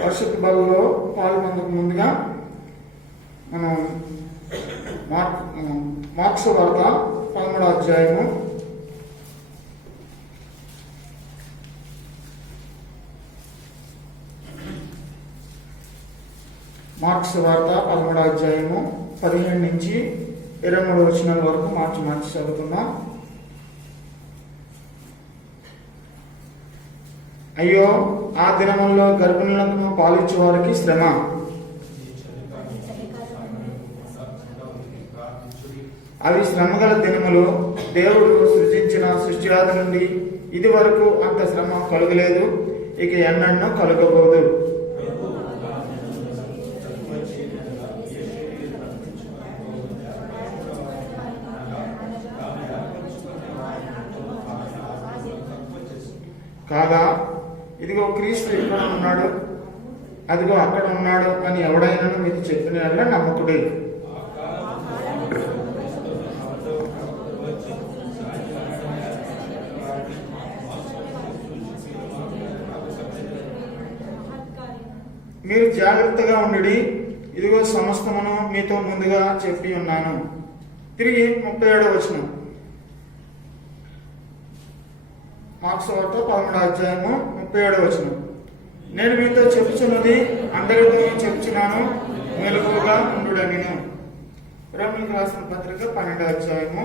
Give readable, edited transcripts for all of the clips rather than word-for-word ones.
పరిశుద్ధ బలలో పాల్గొనేందుకు ముందుగా మనం మార్క్స్ వార్త 13వ అధ్యాయము మార్క్స్ వార్త 13వ అధ్యాయము 15 నుంచి 23 వచనాల వరకు మార్చి చదువుతున్నాం. అయ్యో, ఆ దినముల్లో గర్భిణులకు పాలిచ్చు వారికి శ్రమ. అవి శ్రమగల దినములు. దేవుడు సృజించిన సృష్టిరాది నుండి ఇది వరకు అంత శ్రమ కలుగలేదు, ఇక ఎన్నడూ కలుగబోదు. కాగా ఇదిగో క్రీస్తు ఇక్కడ ఉన్నాడు, అదిగో అక్కడ ఉన్నాడు అని ఎవడైనా మీకు చెప్పిన నమ్మకుడే. మీరు జాగ్రత్తగా ఉండి, ఇదిగో సమస్తమును మీతో ముందుగా చెప్పి ఉన్నాను. తిరిగి 37వ వచనం, మార్క్స్ వార్త 13వ అధ్యాయము 37వ వచనం. నేను మీతో చెప్పుచున్నది అందరితో చెప్పుచున్నాను, మెలకువగా ఉండుడనిను. రోమీయులకు రాసిన పత్రిక 12వ అధ్యాయము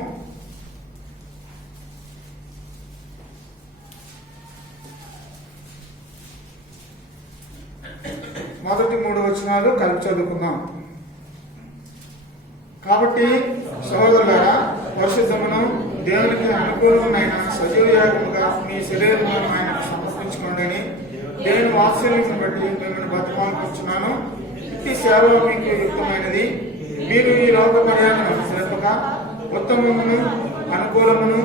1-3 వచనాలు కలిపి చదువుకుందాం. కాబట్టి సహోదరులారా, పరిశుద్ధమును దేవునికి అనుకూలమైన సజీవ యాగముగా మీ శరీరములను ఆయనకు సమర్పించుకోండి. దేవుని వాత్సల్యమును బట్టి మిమ్మల్ని బతిమాలుకొచ్చున్నాను. ఇట్టి సేవ మీకు యుక్తమైనది. మీరు ఈ లోక మర్యాదను అనుసరింపక ఉత్తమమును అనుకూలమును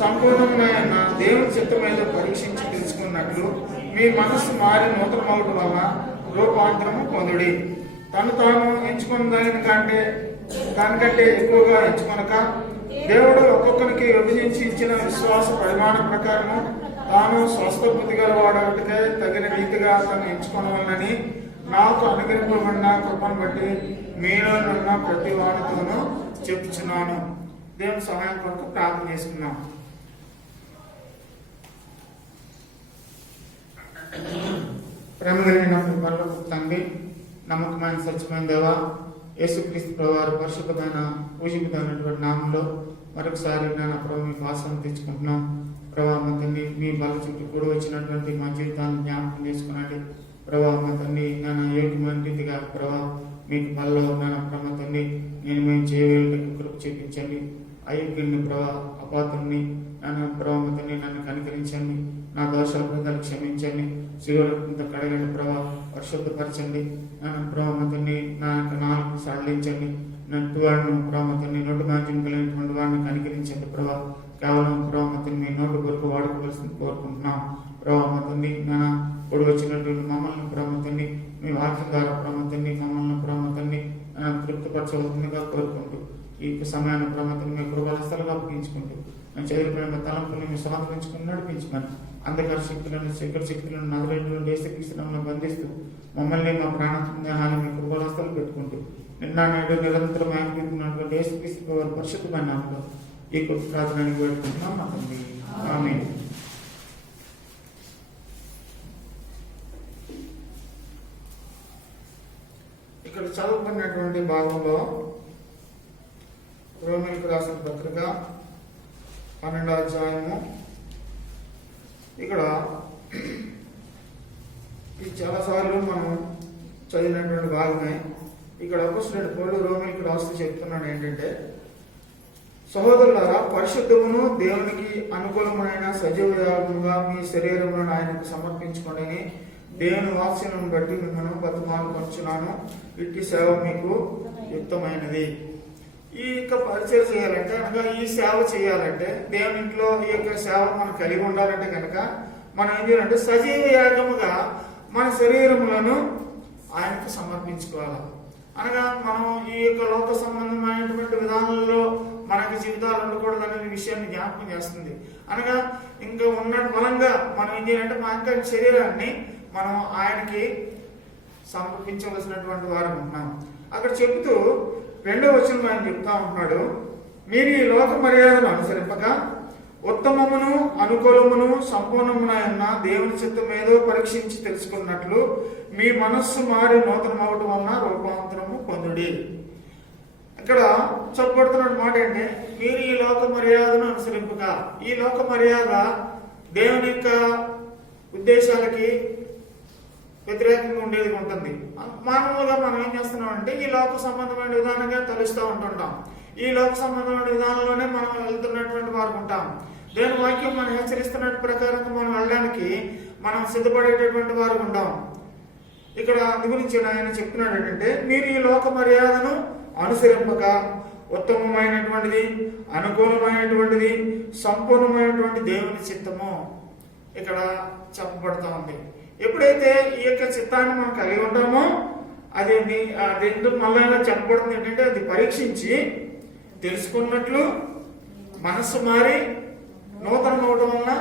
సంపూర్ణమునైన దేవుని చిత్తమేదో పరీక్షించి తెలుసుకున్నట్లు మీ మనస్సు మారి నూతనమవుట వలన రూపాంతరము పొందుడి. తను తాను ఎంచుకున్న దానికంటే ఎక్కువగా ఎంచుకొనక, దేవుడు ఒక్కొక్కరికి విభజించి ఇచ్చిన విశ్వాస పరిమాణం ప్రకారము తాను స్వస్థ బుద్ధి గలవాడొకటికే తగిన రీతిగా తను ఎంచుకోవాలని నాకు అనుగ్రహింపబడిన కృపను బట్టి మీలో ఉన్న ప్రతి వారితోనూ చెప్పుచున్నాను. దేవుని సహాయం కొరకు ప్రార్థన చేసుకున్నాం. ప్రేమ కలిగిన పరలోక తండ్రి, నమ్మకమైన సత్యమైన దేవా, యేసుక్రీస్తు ప్రభువారి పరిశుద్ధమైన పూజితమైనటువంటి నామంలో మరొకసారి నా ప్రభు మీకు ఆశను తెచ్చుకుంటున్నాం. ప్రభావ తండ్రి, మీ బల చుట్టూ కూడా వచ్చినటువంటి మా జీవితాన్ని జ్ఞాపకం చేసుకున్నట్టు ప్రభావ తండ్రి, నన్ను యోగ్యమైన రీతిగా ప్రభావ మీకు బలలో నాన్న ప్రభావ తండ్రి నేను మేము చేయవేళ్ళకి కృప చూపించండి. అయోగ్యుని ప్రభావ అపాత్రుని నాన్న ప్రభావ తండ్రి నన్ను కనికరించండి. నా దోషాల ప్రజలు క్షమించండి. శివులతో కడగండి ప్రభావ, పరిశుద్ధపరచండి. నాన్న ప్రభావ తండ్రి నా యొక్క నాలుగు సడలించండి. నట్టువాడిని ప్రభావ తండ్రి నోటు మాంద్యం కలిగినటువంటి వాడిని కనికరించండి ప్రభావ. కేవలం ప్రభావ తండ్రి మీ నోటు కొరకు వాడుకోవాల్సింది కోరుకుంటున్నాం. ప్రభావ తండ్రి నాన్న పొడి వచ్చినటువంటి మమ్మల్ని ప్రభావ తండ్రి మీ వాక్యం ద్వారా ప్రభావ తండ్రి మమ్మల్ని ప్రభావ తండ్రి తృప్తిపరచవలసిందిగా కోరుకుంటూ ఈ సమయాన్ని ప్రభావ తండ్రి మీ కృపలస్థలుగా అప్పగించుకుంటూ మేము చదివిన తలంపులను మీ స్వాతంత్రించుకుని నడిపించమని అంధకార శక్తులను చీకటి శక్తులను నదులను దేశక్రీస్తులను బంధిస్తూ మమ్మల్ని మా ప్రాణహాన్ని మీ కృపలస్థలు పెట్టుకుంటూ నిన్న నేడు నిరంతరం ఆయనటువంటి యేసుక్రీస్తు వారి పరిశుద్ధమైన నామములో ఈ కృప ప్రార్థనని వేడుకుంటున్నాం మా తండ్రి. ఆమేన్. ఇక్కడ చదువుకున్నటువంటి భాగంలో రోమీయులకు రాసిన పత్రిక 12వ అధ్యాయము. ఇక్కడ ఇది చాలాసార్లు మనం చదివినటువంటి భాగమే. ఇక్కడ అపోస్తలుడైన పౌలు రోమీయులకు రాస్తూ చెప్తున్నాడు ఏంటంటే, సహోదరులారా, పరిశుద్ధమును దేవునికి అనుకూలమైన సజీవ యాగముగా మీ శరీరములను ఆయనకు సమర్పించుకొని దేవుని వాత్సల్యమును బట్టి మిమ్మల్ని బతిమాలుకొనుచున్నాను. ఇట్టి సేవ మీకు యుక్తమైనది. ఈ యొక్క పరిచయం చేయాలంటే, అనగా ఈ సేవ చేయాలంటే, దేవుని ఇంట్లో ఈ యొక్క సేవ మనం కలిగి ఉండాలంటే కనుక మనం ఏం చేయాలంటే సజీవ యాగముగా మన శరీరములను ఆయనకు సమర్పించుకోవాలి. అనగా మనం ఈ యొక్క లోక సంబంధమైనటువంటి విధానంలో మనకి జీవితాలు ఉండకూడదు అనే విషయాన్ని జ్ఞాపకం చేస్తుంది. అనగా ఇంకా ఉన్న బలంగా మనం ఏం చేయాలంటే మా యొక్క శరీరాన్ని మనం ఆయనకి సమర్పించవలసినటువంటి వారు ఉంటున్నాం. అక్కడ చెబుతూ 2వ వచనంలో ఆయన చెప్తా ఉంటున్నాడు, మీరు ఈ లోక మర్యాదను అనుసరింపక ఉత్తమమును అనుకూలమును సంపూర్ణమునైన దేవుని చిత్తం ఏదో పరీక్షించి తెలుసుకున్నట్లు మీ మనస్సు మారి నూతనమవటం వలన రూపాంతరము పొందుడి. ఇక్కడ చెప్పబడుతున్న మాట ఏంటి? మీరు ఈ లోక మర్యాదను అనుసరింపక. ఈ లోక మర్యాద దేవుని యొక్క ఉద్దేశాలకి వ్యతిరేకంగా ఉండేది ఉంటుంది. మానవులుగా మనం ఏం చేస్తున్నాం అంటే ఈ లోక సంబంధమైన విధానంగా తలుస్తూ ఉంటుంటాం. ఈ లోక సంబంధమైన విధానంలోనే మనం వెళ్తున్నటువంటి వారు ఉంటాం. దేవుని వాక్యం మనం హెచ్చరిస్తున్న ప్రకారంగా మనం వెళ్ళడానికి మనం సిద్ధపడేటటువంటి వారు ఉంటాం. ఇక్కడ అందు గురించి ఆయన చెప్తున్నాడు ఏంటంటే, మీరు ఈ లోక మర్యాదను అనుసరింపక ఉత్తమమైనటువంటిది, అనుకూలమైనటువంటిది, సంపూర్ణమైనటువంటి దేవుని చిత్తము ఇక్కడ చెప్పబడుతూ ఉంది. ఎప్పుడైతే ఈ యొక్క చిత్తాన్ని మనం కలిగి ఉంటామో అది ఎందుకు మళ్ళా చెప్పబడుతుంది ఏంటంటే, అది పరీక్షించి తెలుసుకున్నట్లు మనస్సు మారి నూతనం అవడం వలన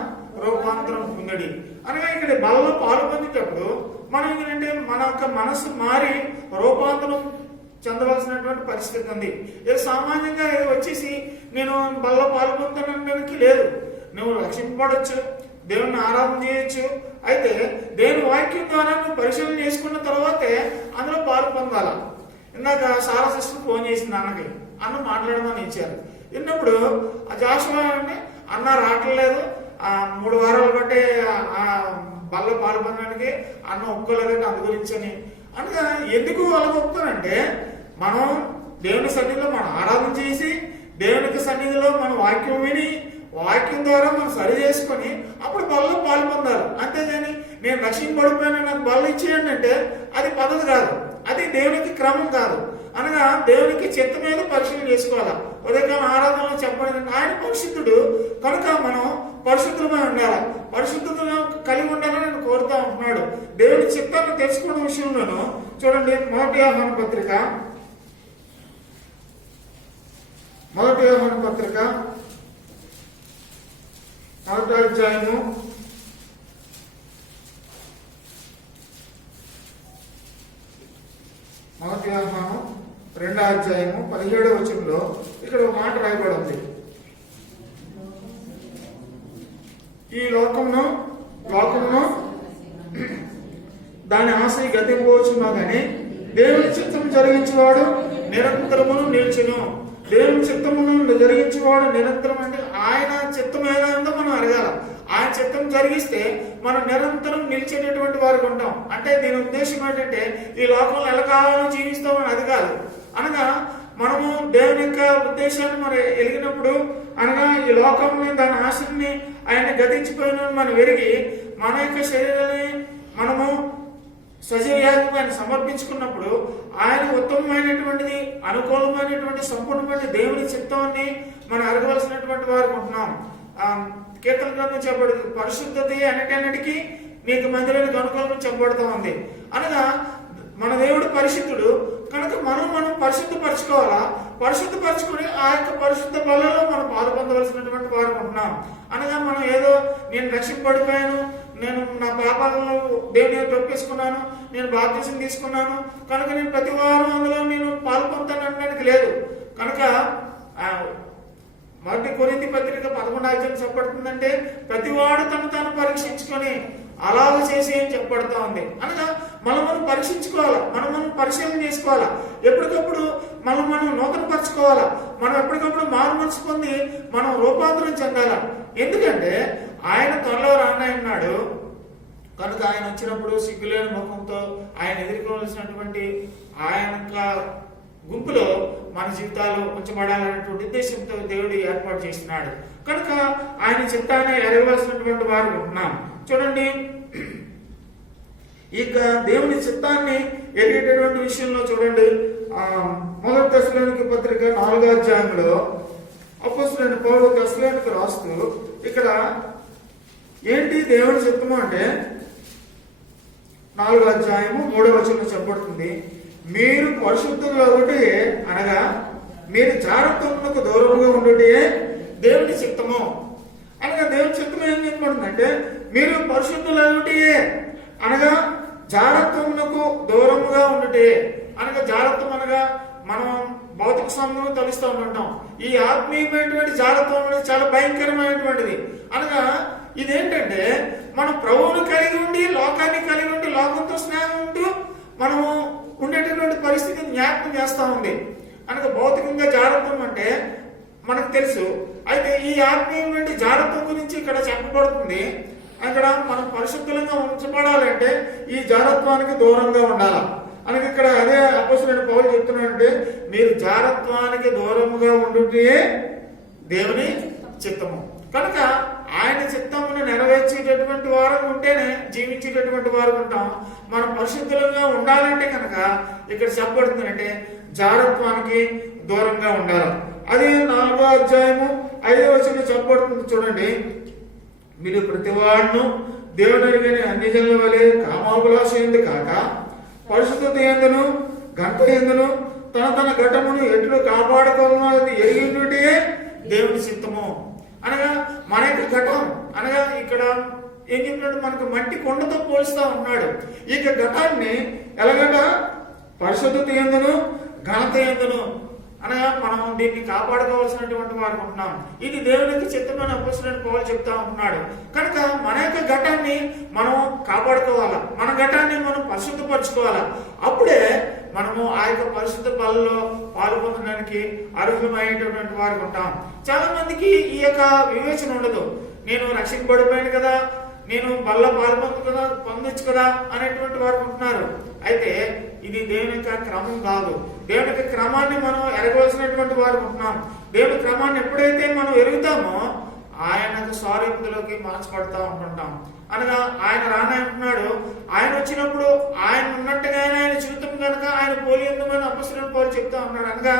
రూపాంతరం పొందడి. అనగా ఇక్కడ బలలో పాలు పొందేటప్పుడు మనం ఏంటంటే మన యొక్క మనస్సు మారి రూపాంతరం చెందవలసినటువంటి పరిస్థితి ఉంది. ఏదో సామాన్యంగా ఏదో వచ్చేసి నేను బలలో పాలు పొందుతానడానికి లేదు. నువ్వు రక్షింపబడవచ్చు, దేవుణ్ణి ఆరాధన చేయొచ్చు. అయితే దేవుని వాక్యం ద్వారా నువ్వు పరిశీలన చేసుకున్న తర్వాతే అందులో పాలు పొందాల. ఇందాక సారా సిస్టర్ ఫోన్ చేసింది అన్నకి, అన్న మాట్లాడమని ఇచ్చారు. విన్నప్పుడు ఆ జాషువా అంటే అన్న రావట్లేదు, 3 వారాలు బట్టి బల్ల పాలు పొందడానికి అన్న ఒప్పుకోలేదంటే అందు గురించి అని. అనగా ఎందుకు వాళ్ళకి ఒప్పుతానంటే, మనం దేవుని సన్నిధిలో మనం ఆరాధన చేసి దేవునికి సన్నిధిలో మన వాక్యం విని వాక్యం ద్వారా మనం సరి చేసుకొని అప్పుడు బల్లో పాలు పొందాలి. అంతేగాని నేను రక్షింపబడిపోయినా నాకు బల్ల ఇచ్చేయండి అంటే అది పద్ధతి కాదు, అది దేవునికి క్రమం కాదు. అనగా దేవునికి చిత్త మీద పరిశీలన చేసుకోవాలి. ఉదయకాలం ఆరాధనలో చెప్పబడింది ఆయన పరిశుద్ధుడు కనుక మనం పరిశుద్ధులమై ఉండాలి, పరిశుద్ధతను కలిగి ఉండాలని నేను కోరుతా ఉంటున్నాడు. దేవుని చిత్తాన్ని తెలుసుకున్న విషయంలోనూ చూడండి, 1 యోహాను పత్రిక 1వ అధ్యాయము 2వ అధ్యాయము 17వ వచనంలో ఇక్కడ ఒక మాట రాయబడి ఉంది. ఈ లోకమును దాని ఆశ గతింపవచ్చున్నా కానీ దేవుని చిత్తం జరిగించేవాడు నిరంతరమును నిలిచును. దేవుని చిత్తమును జరిగించేవాడు నిరంతరం అంటే ఆయన చిత్తం ఏదైందో మనం అడగాల. ఆయన చిత్తం జరిగిస్తే మనం నిరంతరం నిలిచేటటువంటి వారికి ఉంటాం. అంటే దీని ఉద్దేశం ఏంటంటే ఈ లోకంలో ఎలా కావాలో జీవిస్తామని అది కాదు. అనగా మనము దేవుని యొక్క ఉద్దేశాన్ని మనం ఎరిగినప్పుడు, అనగా ఈ లోకంని దాని ఆశని ఆయన గతించిపోయిన మనం ఎరిగి మన యొక్క శరీరాన్ని మనము సజీవ యాగంగా ఆయన సమర్పించుకున్నప్పుడు ఆయన ఉత్తమమైనటువంటిది, అనుకూలమైనటువంటి, సంపూర్ణమైన దేవుని చిత్తాన్ని మనం అడగవలసినటువంటి వారికి ఉంటున్నాం. కీర్తన గ్రంథం చెప్పబడింది, పరిశుద్ధత అన్నిటికీ నీకు మందిరానికి అనుకూలంగా చెప్పబడుతూ ఉంది. అనగా మన దేవుడు పరిశుద్ధుడు కనుక మనం పరిశుద్ధపరచుకోవాలా. పరిశుద్ధపరచుకుని ఆ యొక్క పరిశుద్ధ బలలో మనం పాలు పొందవలసినటువంటి వారు ఉంటున్నాం. అనగా మనం ఏదో నేను రక్షింపబడిపోయాను, నేను నా పాపాలను దేవుని తొప్పేసుకున్నాను, నేను బాప్తిసం తీసుకున్నాను కనుక నేను ప్రతి వారం అందులో నేను పాల్పొందుతాను అనడానికి లేదు. కనుక 1 కొరింథీ పత్రిక 11వ అధ్యాయం చెప్పబడుతుందంటే ప్రతివాడు తను తాను పరీక్షించుకొని అలాగ చేసి ఏం చెప్పబడతా ఉంది. అనగా మనం పరీక్షించుకోవాలా, మనం పరిశీలన చేసుకోవాలా, ఎప్పటికప్పుడు మనం నూతనపరచుకోవాలా, మనం ఎప్పటికప్పుడు మారు మనసు పొంది మనం రూపాంతరం చెందాలా. ఎందుకంటే ఆయన త్వరలో రానన్నాడు కనుక ఆయన వచ్చినప్పుడు సిగ్గులేని ముఖంతో ఆయన ఎదుర్కోవాల్సినటువంటి ఆయన గుంపులో మన జీవితాలు ఉంచబడాలనేటువంటి ఉద్దేశంతో దేవుడు ఏర్పాటు చేస్తున్నాడు. కనుక ఆయన చిత్తాన్ని ఎరగవలసినటువంటి వారు ఉంటున్నాం. చూడండి, ఇక దేవుని చిత్తాన్ని ఎరిగేటటువంటి విషయంలో చూడండి, 1 తెస్సలోనికీ పత్రిక 4వ అధ్యాయంలో అపోస్తలుడైన పౌలు తెస్సలోనికీకి రాస్తూ ఇక్కడ ఏంటి దేవుని చిత్తము అంటే 4వ అధ్యాయము 3వ వచనంలో చెప్పబడుతుంది, మీరు పరిశుద్ధుల్లో ఒకటి అనగా మీరు జాగ్రత్తలకు దూరముగా ఉండుటే దేవుని చిత్తము. అనగా దేవుని చిత్తము ఏం చెప్పబడుతుందంటే మీరు పరిశుద్ధులు ఒకటి అనగా జాగ్రత్తలకు దూరముగా ఉండుటే. అనగా జాగ్రత్తం అనగా మనం భౌతిక సంబంధం తలుస్తూ ఉంటాం. ఈ ఆత్మీయమైనటువంటి జాగ్రత్తం అనేది చాలా భయంకరమైనటువంటిది. అనగా ఇదేంటంటే మనం ప్రభువును కలిగి ఉండి లోకాన్ని కలిగి ఉండి లోకంతో స్నేహం ఉంటూ మనము ఉండేటటువంటి పరిస్థితిని జ్ఞాపకం చేస్తూ ఉంది. అనగా భౌతికంగా జాగ్రత్తం అంటే మనకు తెలుసు. అయితే ఈ ఆత్మీయమైన జాగ్రత్తం గురించి ఇక్కడ చెప్పబడుతుంది. అక్కడ మనం పరిశుద్ధంగా ఉంచబడాలంటే ఈ జాగ్రత్వానికి దూరంగా ఉండాలి. అనగా ఇక్కడ అదే అపోస్తలుడైన పౌలు చెప్తున్నాడంటే మీరు జాగ్రత్వానికి దూరముగా ఉండుటే దేవుని చిత్తము. కనుక ఆయన చిత్తమును నెరవేర్చేటటువంటి వారు ఉంటేనే జీవించేటటువంటి వారు ఉంటాం. మనం పరిశుద్ధంగా ఉండాలంటే కనుక ఇక్కడ చెప్పబడుతుందంటే జాగ్రత్వానికి దూరంగా ఉండాలి. అది 4వ అధ్యాయము 5వ వచనంలో చెప్పబడుతుంది. చూడండి, మీరు ప్రతివాడును దేవుని ఎరిగిన అన్ని జనుల వలె కామాభిలాష ఎందు కాక పరిశుద్ధత యందును గంట ఎందును తన ఘటమును ఎట్లు కాపాడుకోవాలని ఎరిగినట్టే దేవుని చిత్తము. అనగా మన యొక్క ఘటం అనగా ఇక్కడ ఏం చెప్పినట్టు మనకు మట్టి కొండతో పోలుస్తా ఉన్నాడు. ఈ ఘటాన్ని ఎలాగట పరిశుద్ధత యందును ఘనత యందును అనగా మనం దీన్ని కాపాడుకోవాల్సినటువంటి వారు ఉంటున్నాం. ఇది దేవునికి చిత్తమైన అపోస్తలుడైన పౌలు చెప్తా ఉంటున్నాడు. కనుక మన యొక్క ఘటాన్ని మనం కాపాడుకోవాలా, మన ఘటాన్ని మనం పరిశుద్ధపరచుకోవాలా. అప్పుడే మనము ఆ యొక్క పరిశుద్ధ బలలో పాల్గొనడానికి అర్హులమైనటువంటి వారు ఉంటాం. చాలా మందికి ఈ యొక్క వివేచన ఉండదు. నేను రక్షింపబడిపోయాను కదా, నేను బల్ల పొందొచ్చు కదా అనేటువంటి వారు ఉంటున్నారు. అయితే ఇది దేవుని యొక్క క్రమం కాదు. దేవుని యొక్క క్రమాన్ని మనం ఎరగవలసినటువంటి వారు ఉంటున్నాం. దేవుని క్రమాన్ని ఎప్పుడైతే మనం ఎరుగుతామో ఆయన స్వారూప్యతలోకి మార్చబడతా ఉంటుంటాం. అనగా ఆయన రానంటున్నాడు, ఆయన వచ్చినప్పుడు ఆయన ఉన్నట్టుగానే ఆయన జీవితం కనుక ఆయన పోలి ఎందుకని అపోస్తలుడైన పౌలు చెప్తా ఉన్నాడు. అనగా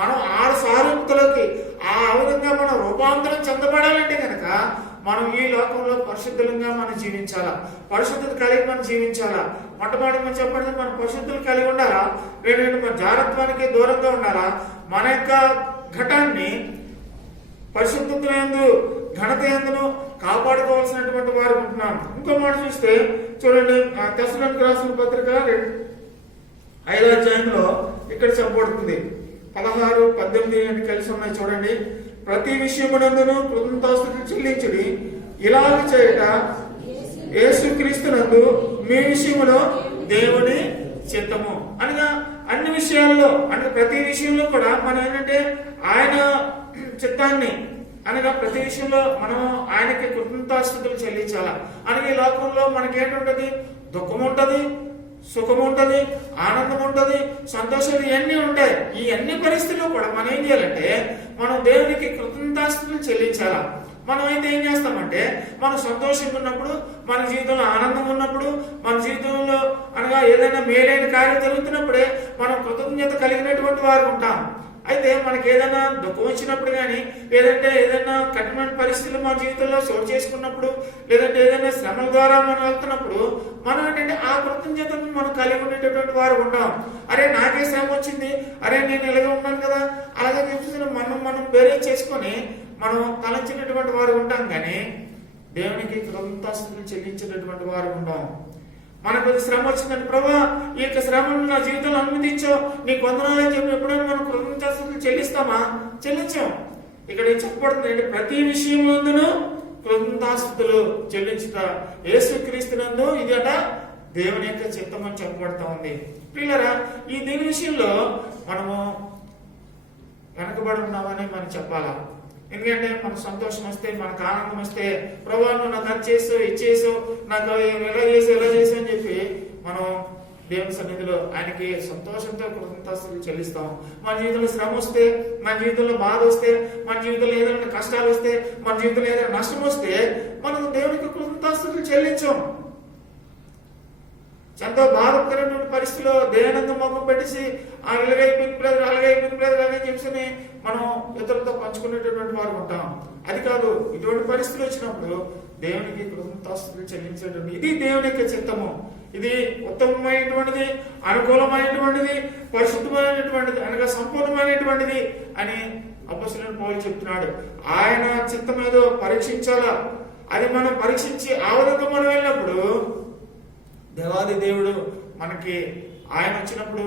మనం ఆ స్వారూప్యతలోకి ఆ విధంగా మనం రూపాంతరం చెందబడాలంటే కనుక మనం ఈ లోకంలో పరిశుద్ధంగా మనం జీవించాలా, పరిశుద్ధత కలిగి మనం జీవించాలా. మొట్టమొదటి మనం చెప్పండి, మనం పరిశుద్ధులు కలిగి ఉండాలా, లేదంటే మన జాగ్రత్వానికి దూరంగా ఉండాలా. మన యొక్క ఘటాన్ని పరిశుద్ధత యందు ఘనత యందును కాపాడుకోవాల్సినటువంటి వారు ఉంటున్నాం. ఇంకో మాట చూస్తే చూడండి, తెస్సలోనికీయులకు రాసిన పత్రిక 5వ అధ్యాయంలో ఇక్కడ చెప్పబడుతుంది 16, 18 కలిసి ఉన్నాయి. చూడండి, ప్రతి విషయమునందును కృతజ్ఞతాస్తుతులు చెల్లించుడి, ఇలాగ చేయట యేసుక్రీస్తునందు మీ విషయంలో దేవుని చిత్తము. అనగా అన్ని విషయాల్లో అంటే ప్రతి విషయంలో కూడా మనం ఏంటంటే ఆయన చిత్తాన్ని అనగా ప్రతి విషయంలో మనం ఆయనకి కృతజ్ఞతాస్తుతులు చెల్లించాలా. అనగా ఈ లోకంలో మనకేంటుంటది, దుఃఖం ఉంటది, సుఖం ఉంటది, ఆనందం ఉంటది, సంతోషాలు ఇవన్నీ ఉంటాయి. ఈ అన్ని పరిస్థితుల్లో కూడా మనం ఏం చేయాలంటే మనం దేవునికి కృతజ్ఞతాస్తుతులు చెల్లించాలా. మనం అయితే ఏం చేస్తామంటే మనం సంతోషంగా ఉన్నప్పుడు, మన జీవితంలో ఆనందం ఉన్నప్పుడు, మన జీవితంలో అనగా ఏదైనా మేలైన కార్యం జరుగుతున్నప్పుడే మనం కృతజ్ఞత కలిగినటువంటి వారు ఉంటాం. అయితే మనకి ఏదైనా దుఃఖం వచ్చినప్పుడు కానీ, లేదంటే ఏదైనా కఠినమైన పరిస్థితులు మన జీవితంలో చోటు చేసుకున్నప్పుడు, లేదంటే ఏదైనా శ్రమల ద్వారా మనం వెళ్తున్నప్పుడు మనం ఏంటంటే ఆ కృతజ్ఞతను మనం కలిగి ఉండేటటువంటి వారు ఉంటాం. అరే నాకే శ్రమ వచ్చింది, అరే నేను ఇలాగే ఉన్నాను కదా, అలాగే చెప్పేసి మనం వేరే చేసుకొని మనం తలంచినటువంటి వారు ఉంటాం. కానీ దేవునికి కృతజ్ఞతాస్తుతులు చెల్లించేటటువంటి వారు ఉంటాం. మనకు శ్రమ వచ్చిందంటే, ప్రభా ఈ యొక్క శ్రమను నా జీవితంలో అనుమతించావు, నీకు వందనాలని చెప్పి ఎప్పుడైనా మనం కృతజ్ఞతాస్తుతులు చెల్లిస్తామా? చెల్లించాం. ఇక్కడ ఏం చెప్పబడుతుంది అంటే ప్రతి విషయమునందును కృతజ్ఞతాస్తుతులు చెల్లించుట యేసుక్రీస్తునందు ఇది అట దేవుని యొక్క చిత్తం అని చెప్పబడతా ఉంది. పిల్లరా, ఈ దీని విషయంలో మనము వెనకబడి ఉన్నామని మనం చెప్పాలా? ఎందుకంటే మనకు సంతోషం వస్తే, మనకు ఆనందం వస్తే, ప్రభువా నువ్వు నాకు అది చేసు ఇచ్చేసు, నాకు ఎలా చేసు అని చెప్పి మనం దేవుని సన్నిధిలో ఆయనకి సంతోషంతో కృతజ్ఞతాస్తుతులు చెల్లిస్తాం. మన జీవితంలో శ్రమ వస్తే, మన జీవితంలో బాధ వస్తే, మన జీవితంలో ఏదైనా కష్టాలు వస్తే, మన జీవితంలో ఏదైనా నష్టం వస్తే మనం దేవునికి కృతజ్ఞతాస్తుతులు చెల్లించాం. ఎంతో బాధకరమైన పరిస్థితిలో దేనంగా ముఖం పెట్టేసి అలాగైపోయింది అని చెప్పి మనం ఇతరులతో పంచుకునేటటువంటి వారు ఉంటాం. అది కాదు, ఇటువంటి పరిస్థితులు వచ్చినప్పుడు దేవునికి కృతజ్ఞతాస్తుతులు చెల్లించేటువంటి ఇది దేవుని యొక్క చిత్తము. ఇది ఉత్తమమైనటువంటిది, అనుకూలమైనటువంటిది, పరిశుద్ధమైనటువంటిది, అనగా సంపూర్ణమైనటువంటిది అని అపొస్తలుడైన పౌలు చెప్తున్నాడు. ఆయన చిత్తం ఏదో పరీక్షించాలా, అది మనం పరీక్షించి ఆ విధంగా మనం వెళ్ళినప్పుడు దేవాది దేవుడు మనకి ఆయన వచ్చినప్పుడు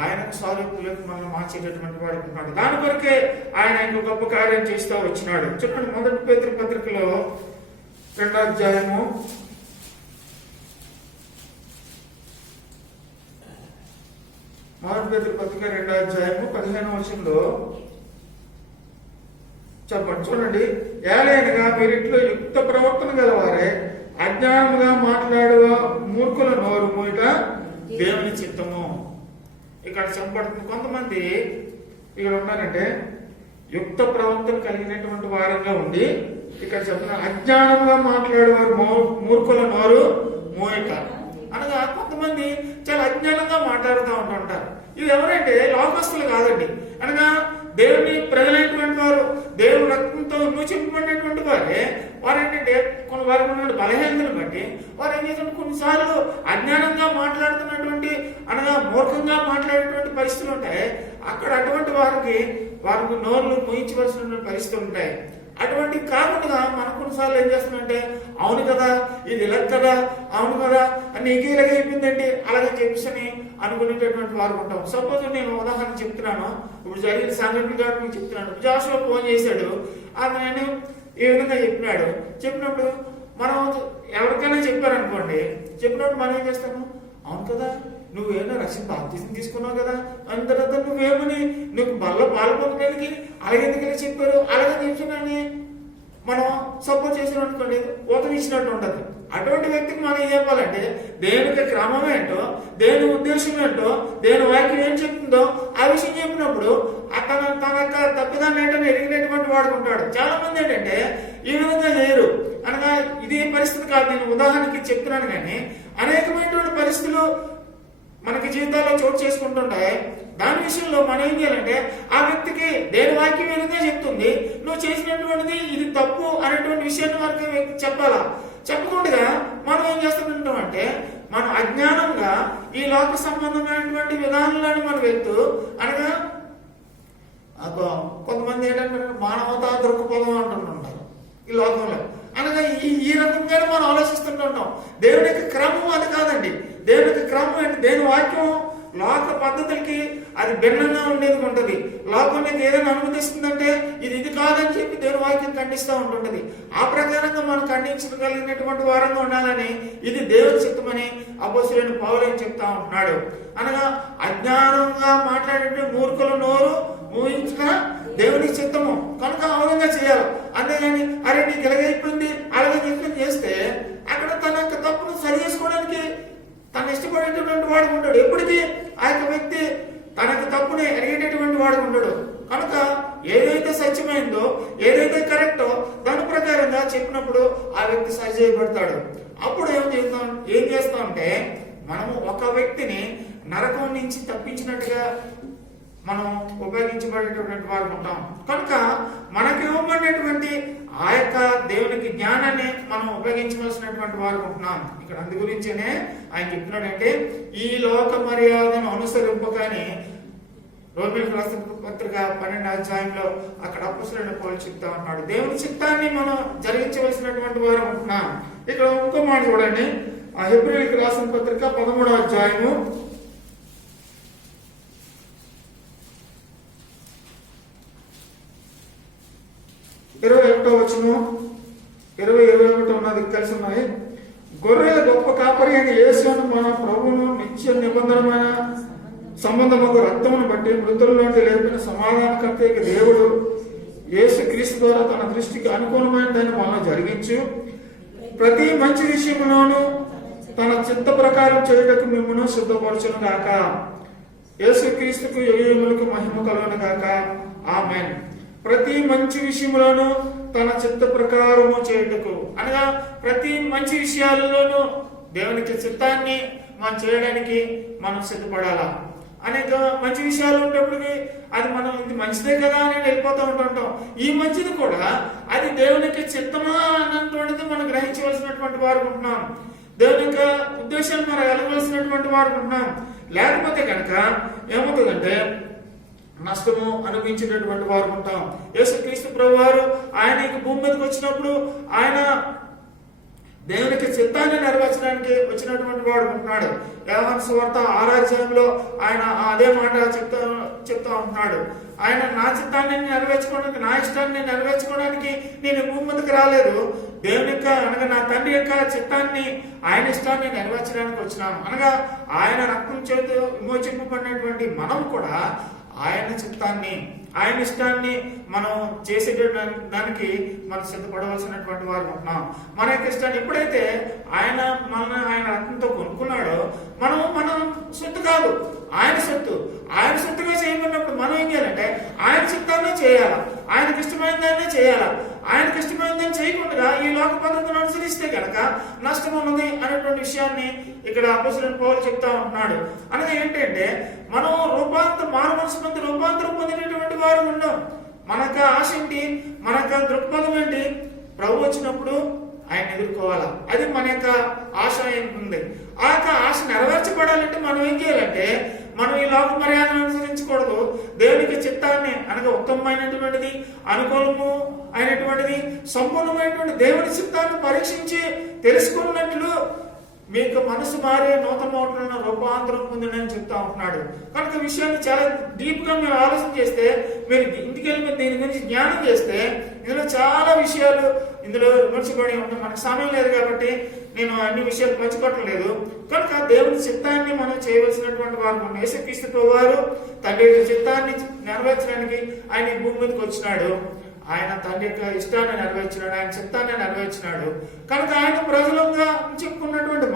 ఆయనకు సారూప్యులకు మనం మార్చేటటువంటి వాడు ఉన్నాడు. దాని కొరకే ఆయన ఇంకో గొప్ప కార్యం చేస్తూ వచ్చినాడు. చెప్పండి, 1 పేతురు పత్రికలో 2వ అధ్యాయము 1 పేతురు పత్రిక 2వ అధ్యాయము 15వ వచనంలో చెప్పండి, చూడండి. ఏలైనగా మీరింట్లో యుక్త ప్రవర్తన గలవారే, అజ్ఞానముగా మాట్లాడువ మూర్ఖుల నోరు మూయట దేవుని చిత్తము. ఇక్కడ చెప్పబడుతుంది. కొంతమంది ఇక్కడ ఉన్నారంటే యుక్త ప్రవర్తన కలిగినటువంటి వారంగా ఉండి ఇక్కడ చెప్తున్నారు, అజ్ఞానముగా మాట్లాడేవారు మూర్ఖుల నోరు మూయట. అనగా కొంతమంది చాలా అజ్ఞానంగా మాట్లాడుతూ ఉంటుంటారు. ఇది ఎవరంటే లోకస్తులు కాదండి. అనగా దేవుని ప్రజలైనటువంటి వారు, దేవుని రక్తంతో నూచింపబడినటువంటి వారే. వారు ఏంటంటే కొన్ని వారికి ఉన్నటువంటి బలహీనతను బట్టి వారు ఏం చేస్తుంటే కొన్నిసార్లు అజ్ఞానంగా మాట్లాడుతున్నటువంటి, అనగా మూర్ఖంగా మాట్లాడేటువంటి పరిస్థితులు ఉంటాయి. అక్కడ అటువంటి వారికి నోర్లు మూయించవలసినటువంటి పరిస్థితులు ఉంటాయి. అటువంటి కాకుండా మనం కొన్నిసార్లు ఏం చేస్తున్నామంటే, అవును కదా, ఇది ఇలా కదా, అవును కదా అని నీకు ఇలాగైపోయిందండి అలాగే చెప్పని అనుకునేటటువంటి వారు ఉంటాం. సపోజ్ నేను ఉదాహరణ చెప్తున్నాను, ఇప్పుడు జరిగిన సంఘటన కాబట్టి చెప్తున్నాను. జాషువా ఫోన్ చేశాడు, ఆయన ఈ విధంగా చెప్పినప్పుడు మనం ఎవరికైనా చెప్పారనుకోండి, చెప్పినప్పుడు మనం ఏం చేస్తాము, అవును కదా, నువ్వేమో రక్షణ బాప్తిజం తీసుకున్నావు కదా, అంత తర్వాత నువ్వేమని నీకు బల్లో పాలు పొందడానికి అలాగెందుకు చెప్పారు, అలాగే తీసుకున్నాని మనం సపోర్ట్ చేసిన అనుకోండి, ఊతం ఇచ్చినట్టు ఉంటుంది. అటువంటి వ్యక్తికి మనం ఏం చెప్పాలంటే, దేవునికి క్రమం ఏంటో, దేవుని ఉద్దేశం ఏంటో, దేవుని వాక్యం ఏం చెప్తుందో ఆ విషయం చెప్పినప్పుడు తన యొక్క తప్పిదాన్ని ఏంటని ఎరిగినటువంటి వాడుకుంటాడు. చాలా మంది ఏంటంటే ఈ విధంగా చేయరు. అనగా ఇది పరిస్థితి కాదు, నేను ఉదాహరణకి చెప్తున్నాను. కానీ అనేకమైనటువంటి పరిస్థితులు మనకి జీవితాల్లో చోటు చేసుకుంటుంటాయి. దాని విషయంలో మనం ఏం చేయాలంటే, ఆ వ్యక్తికి దేని వాక్యం ఏదైతే చెప్తుంది, నువ్వు చేసినటువంటిది ఇది తప్పు అనేటువంటి విషయాన్ని మనకి చెప్పాలా. చెప్పకుండా మనం ఏం చేస్తుంటాం అంటే, మనం అజ్ఞానంగా ఈ లోక సంబంధమైనటువంటి విధానాలను మనం వెళ్తూ, అనగా కొంతమంది ఏంటంటే మానవతా దృక్పథం అంటుంటారు ఈ లోకంలో. అనగా ఈ రకంగానే మనం ఆలోచిస్తుంటుంటాం. దేవుని యొక్క క్రమం అది కాదండి. దేవుని యొక్క క్రమం ఏంటి? దేవుని వాక్యం లోక పద్ధతులకి అది భిన్నంగా ఉండేది ఉంటుంది. లోకం నీకు ఏదైనా అనుమతిస్తుందంటే ఇది కాదని చెప్పి దేవుని వాక్యం ఖండిస్తూ ఉంటుంటది. ఆ ప్రకారంగా మనం ఖండించగలిగినటువంటి వారంగా ఉండాలని, ఇది దేవుని చిత్తమని అపొస్తలుడైన పౌలు అని చెప్తా ఉంటున్నాడు. అనగా అజ్ఞానంగా మాట్లాడే మూర్ఖుల నోరు ఊహించిన దేవుని చిత్తము కనుక ఆ విధంగా చేయాలి. అంతేగాని అరే నీకు ఎలాగైపోయింది అలాగే చెప్పి చేస్తే అక్కడ తన యొక్క తప్పును సరి చేసుకోవడానికి తను ఇష్టపడేటటువంటి వాడు ఉంటాడు. ఎప్పటికీ ఆ యొక్క వ్యక్తి తన యొక్క తప్పుని ఎరిగేటటువంటి వాడు ఉంటాడు. కనుక ఏదైతే సత్యమైందో, ఏదైతే కరెక్టో దాని ప్రకారంగా చెప్పినప్పుడు ఆ వ్యక్తి సరి చేయబడతాడు. అప్పుడు ఏం చేస్తామంటే, మనము ఒక వ్యక్తిని నరకం నుంచి తప్పించినట్టుగా మనం ఉపయోగించబడేటటువంటి వారు ఉంటాం. కనుక మనకు ఇవ్వబడినటువంటి ఆ యొక్క దేవునికి జ్ఞానాన్ని మనం ఉపయోగించవలసినటువంటి వారు ఉంటున్నాం. ఇక్కడ అందు గురించేనే ఆయన చెప్తున్నాడంటే, ఈ లోక మర్యాదను అనుసరింపగానే రోమీయులకు రాసిన పత్రిక 12వ అధ్యాయంలో అక్కడ అపొస్తలుడైన పౌలు చెప్తా ఉన్నాడు, దేవుని చిత్తాన్ని మనం జరిగించవలసినటువంటి వారు ఉంటున్నాం. ఇక్కడ ఇంకో మాట చూడండి, ఆ హెబ్రీయులకు రాసిన పత్రిక 13వ అధ్యాయము 21వ వచనం, 20, 21 ఉన్నది కలిసి ఉన్నాయి. గొర్రెల గొప్ప కాపరి అయిన యేసును మన ప్రభువును నిత్య నిబంధనమైన సంబంధము రక్తమును బట్టి మృతుల నుండి లేపిన సమాధానకర్త దేవుడు యేసు క్రీస్తు ద్వారా తన దృష్టికి అనుకూలమైన దాన్ని మనం జరిగించు ప్రతి మంచి విషయంలోనూ తన చిత్త ప్రకారం చేయుటకు మిమ్మల్ని సిద్ధపరచును గాక. యేసు క్రీస్తుకు యుగములకు మహిమ కలుగును గాక. ఆమేన్. ప్రతి మంచి విషయంలోనూ తన చిత్త ప్రకారము చేయుటకు అనగా ప్రతి మంచి విషయాలలోనూ దేవునికి చిత్తాన్ని మనం చేయడానికి మనం సిద్ధపడాలా. అనేక మంచి విషయాలు ఉన్నప్పటికీ అది మనం ఇది మంచిదే కదా అని వెళ్ళిపోతూ ఉంటుంటాం. ఈ మంచిది కూడా అది దేవునికి చిత్తమా అన్నటువంటిది మనం గ్రహించవలసినటువంటి వారు ఉంటున్నాం. దేవుని యొక్క ఉద్దేశాన్ని మనం వెళ్ళవలసినటువంటి వారు ఉంటున్నాం. లేకపోతే కనుక ఏమవుతుందంటే నష్టము అనుభవించినటువంటి వారు ఉంటాం. యేసుక్రీస్తు ప్రభు వారు ఆయన భూమి మీదకి వచ్చినప్పుడు ఆయన దేవునికి చిత్తాన్ని నెరవేర్చడానికి వచ్చినటువంటి వాడు ఉంటున్నాడు. యోహాను సువార్త 6వ అధ్యాయంలో ఆయన అదే మాట చెప్తా ఉంటున్నాడు. ఆయన నా చిత్తాన్ని నెరవేర్చుకోవడానికి, నా ఇష్టాన్ని నెరవేర్చుకోవడానికి నేను భూమి మీదకి రాలేదు. దేవుని యొక్క అనగా నా తండ్రి యొక్క చిత్తాన్ని, ఆయన ఇష్టాన్ని నెరవేర్చడానికి వచ్చినాము. అనగా ఆయన రక్తం చేత విమోచింపబడినటువంటి మనం కూడా ఆయన చిత్తాన్ని, ఆయన ఇష్టాన్ని మనం చేసేటానికి మనం సిద్ధపడవలసినటువంటి వారు ఉంటున్నాం. మన యొక్క ఇష్టాన్ని ఎప్పుడైతే ఆయన ఆయన రక్తంతో కొనుక్కున్నాడో మనం సొత్తు కాదు, ఆయన సొత్తు. ఆయన సొత్తుగా చేయమన్నప్పుడు మనం ఏం చేయాలంటే ఆయన చిత్తాన్ని చేయాలా, ఆయనకి ఇష్టమైన దాన్ని చేయాలా. ఆయనకి ఇష్టమైన దాన్ని చేయకుండా ఈ లోక పద్ధతులను అనుసరిస్తే కనుక నష్టం ఉన్నది అనేటువంటి విషయాన్ని ఇక్కడ అపోస్తలుడైన పౌలు చెప్తా ఉంటున్నాడు. అనగా ఏంటంటే మనం మారు మనసు పొంది రూపాంతరం పొందినటువంటి వారు ఉన్నాం. మనకు ఆశ ఏంటి, మనకు దృక్పథం ఏంటి, ప్రభు వచ్చినప్పుడు ఆయన ఎదుర్కోవాలా. అది మన యొక్క ఆశ ఉంది. ఆ యొక్క ఆశ నెరవేర్చబడాలంటే మనం ఏం చేయాలంటే మనం ఈ లోక మర్యాదను అనుసరించకూడదు. దేవునికి చిత్తాన్ని అనగా ఉత్తమమైనటువంటిది, అనుకూలము అయినటువంటిది, సంపూర్ణమైనటువంటి దేవుని చిత్తాన్ని పరీక్షించి తెలుసుకున్నట్లు మీకు మనసు మారే నూతన మోటలను రూపాంతరం పొందినని చెప్తా ఉంటున్నాడు. కనుక విషయాన్ని చాలా డీప్ గా మీరు ఆలోచన చేస్తే, మీరు ఇంటికి వెళ్ళి మీరు దీని గురించి జ్ఞానం చేస్తే ఇందులో చాలా విషయాలు ఇందులో విమర్శపడి ఉంటాయి. మనకు సమయం లేదు కాబట్టి నేను అన్ని విషయాలు పంచుకోవటం లేదు. కనుక దేవుని చిత్తాన్ని మనం చేయవలసినటువంటి వారు. యేసుక్రీస్తు వారు తండ్రి చిత్తాన్ని నెరవేర్చడానికి ఆయన భూమి మీదకి వచ్చినాడు. ఆయన తండ్రి యొక్క ఇష్టాన్ని నెరవేర్చినాడు, ఆయన చిత్తాన్ని నెరవేర్చినాడు. కనుక ఆయన ప్రజలుగా చెప్పుకున్నటువంటి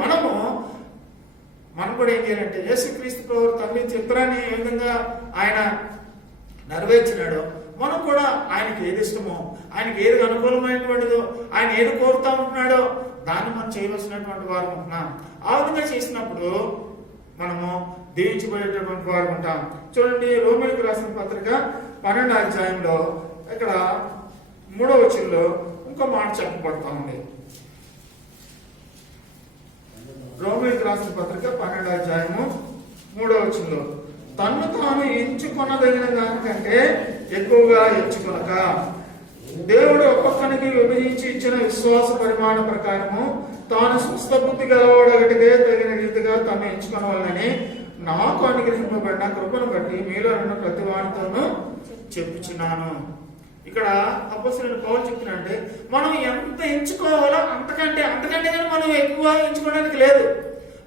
మనం కూడా ఏం చేయాలంటే యేసుక్రీస్తు ప్రభు తండ్రి చిత్రాన్ని ఏ విధంగా ఆయన నెరవేర్చినాడో మనం కూడా ఆయనకి ఏది ఇష్టమో, ఆయనకి ఏది అనుకూలమైనటువంటిదో, ఆయన ఏది కోరుతా ఉంటున్నాడో దాన్ని మనం చేయవలసినటువంటి వారు ఉంటున్నాం. ఆ విధంగా చేసినప్పుడు మనము దీవించబడేటటువంటి వారు ఉంటాం. చూడండి, రోమీయులకు రాసిన పత్రిక 12వ అధ్యాయంలో ఇక్కడ 3వ వచనంలో ఇంకో మాట చెప్పబడతా ఉంది. రోమీయులకు రాసిన పత్రిక 12వ అధ్యాయము 3వ వచనంలో తన్ను తాను ఎంచుకొనదగిన దానికంటే ఎక్కువగా ఎంచుకొనక దేవుడు ఒక్కొక్కనికి విభజించి ఇచ్చిన విశ్వాస పరిమాణ ప్రకారము తాను స్వస్థ బుద్ధి గలవాడగటికే తగిన రీతిగా తాను ఎంచుకొనవాలని నాకు అనుగ్రహింపబడిన కృపను బట్టి మీలో ఉన్న ప్రతి వానితోనూ చెప్పుచున్నాను. ఇక్కడ అపోస్తలుడైన పౌలు చెప్తున్నాడంటే మనం ఎంత ఎంచుకోవాలో అంతకంటే కానీ మనం ఎక్కువ ఎంచుకోవడానికి లేదు.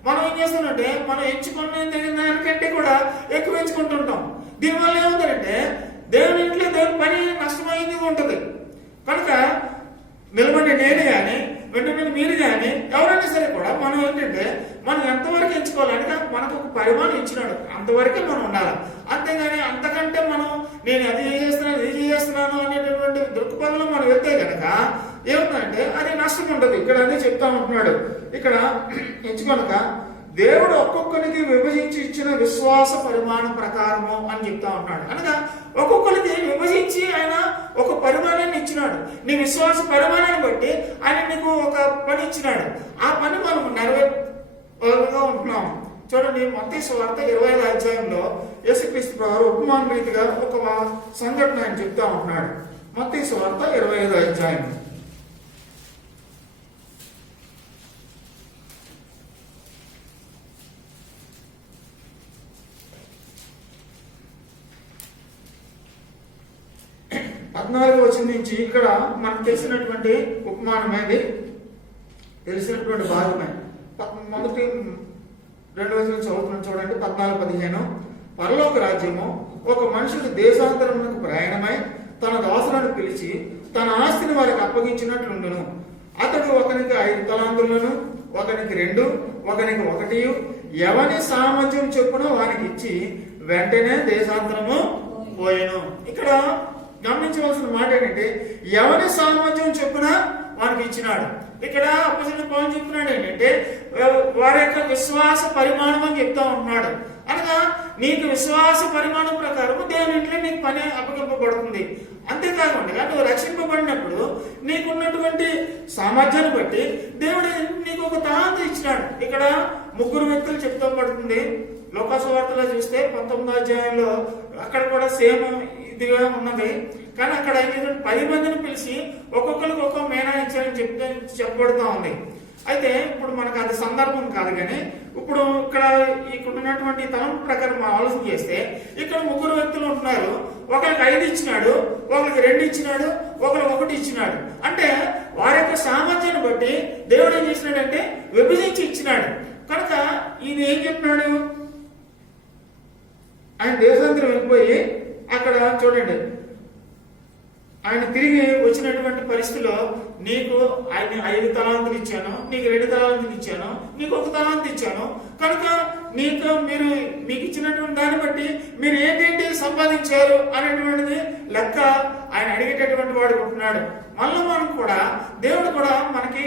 మనం ఏం చేస్తామంటే మనం ఎంచుకునే దానికంటే కూడా ఎక్కువ ఎంచుకుంటుంటాం. దీనివల్ల ఏముందంటే దేవుని ఇంట్లో దేవుని పని నష్టమైంది ఉంటుంది. కనుక నిలబడి నేను కానీ వెంటనే మీరు కానీ ఎవరైనా సరే కూడా మనం ఏంటంటే మనం ఎంతవరకు ఎంచుకోవాలంటే మనకు ఒక పరిమాణం ఇచ్చినాడు, అంతవరకే మనం ఉండాలి. అంతేగాని అంతకంటే మనం నేను అది చేస్తున్నాను అనేటటువంటి దృక్పథంలో మనం వెళ్తే కనుక ఏముందంటే అది నష్టం ఉంటుంది. ఇక్కడ అదే చెప్తా ఉంటున్నాడు. ఇక్కడ ఎంచుకొనక దేవుడు ఒక్కొక్కరికి విభజించి ఇచ్చిన విశ్వాస పరిమాణ ప్రకారము అని చెప్తా ఉంటున్నాడు. అనగా ఒక్కొక్కరికి విభజించి ఆయన ఒక పరిమాణాన్ని ఇచ్చినాడు. నీ విశ్వాస పరిమాణాన్ని బట్టి ఆయన నీకు ఒక పని ఇచ్చినాడు. ఆ పని మనం నెరవేర్గా ఉంటున్నాం. చూడండి, మత్తయి సువార్త 20వ అధ్యాయంలో యేసుక్రీస్తు ప్రభువు ఉపమాన రీతిగా ఒక సంఘటన ఆయన చెప్తా ఉంటున్నాడు. మత్తయి సువార్త 25వ అధ్యాయం 14వ వచనం నుంచి ఇక్కడ మనకు తెలిసినటువంటి ఉపమానం ఏది. తెలిసినటువంటి భాగమే. మొదటి 2 వచనం చదువుతున్నాను చూడండి, 14-15. పరలోక రాజ్యము ఒక మనుషుడు దేశాంతరమునకు ప్రయాణమై తన దాసులను పిలిచి తన ఆస్తిని వారికి అప్పగించినట్లుండును. అతడు ఒకనికి 5 తలాంతులను, ఒకనికి 2, ఒకనికి 1, ఎవని సామర్థ్యం చొప్పున వానికి ఇచ్చి వెంటనే దేశాంతరము పోయెను. ఇక్కడ గమనించవలసిన మాట ఏంటంటే, ఎవని సామర్థ్యం చొప్పున వానికి ఇచ్చినాడు. ఇక్కడ అపోస్తలుడు పౌలు చెప్తున్నాడు ఏంటంటే, వారి యొక్క విశ్వాస పరిమాణం అని చెప్తా ఉంటున్నాడు. అనగా నీకు విశ్వాస పరిమాణం ప్రకారం దేవుని ఇంట్లో నీకు పని అప్పగింపబడుతుంది. అంతేకాకుండా నువ్వు రక్షింపబడినప్పుడు నీకున్నటువంటి సామర్థ్యాన్ని బట్టి దేవుడు నీకు ఒక తలాంతు ఇచ్చినాడు. ఇక్కడ 3 వ్యక్తులు చెప్తా పడుతుంది. లోకాసు వార్తలో చూస్తే 19వ అధ్యాయంలో అక్కడ కూడా సేమ్ ఇదిగా ఉన్నది. కానీ అక్కడ 10 మందిని పిలిచి ఒక్కొక్కరికి ఒక్కొక్క మేనా ఇచ్చారని చెప్పబడుతూ ఉంది. అయితే ఇప్పుడు మనకు అది సందర్భం కాదు, కానీ ఇప్పుడు ఇక్కడ ఉన్నటువంటి తలం ప్రకారం మనం ఆలోచన చేస్తే ఇక్కడ 3 వ్యక్తులు ఉంటున్నారు. ఒకరికి 5 ఇచ్చినాడు, ఒకరికి 2 ఇచ్చినాడు, ఒకరికి 1 ఇచ్చినాడు. అంటే వారి యొక్క సామర్థ్యాన్ని బట్టి దేవుడు ఏం చేసినాడంటే విభజించి ఇచ్చినాడు. కనుక ఈయన ఏం చెప్పినాడు, ఆయన దేశాంతరం వెళ్ళిపోయి అక్కడ చూడండి, ఆయన తిరిగి వచ్చినటువంటి పరిస్థితిలో నీకు ఆయన 5 తలాంతులు ఇచ్చాను, నీకు 2 తలాంతులు ఇచ్చాను, నీకు 1 తలాంతు ఇచ్చాను. కనుక మీకు ఇచ్చినటువంటి దాన్ని బట్టి మీరు ఏంటేంటి సంపాదించారు అనేటువంటిది లెక్క ఆయన అడిగేటటువంటి వాడు ఉంటున్నాడు. మళ్ళీ మనం కూడా దేవుడు కూడా మనకి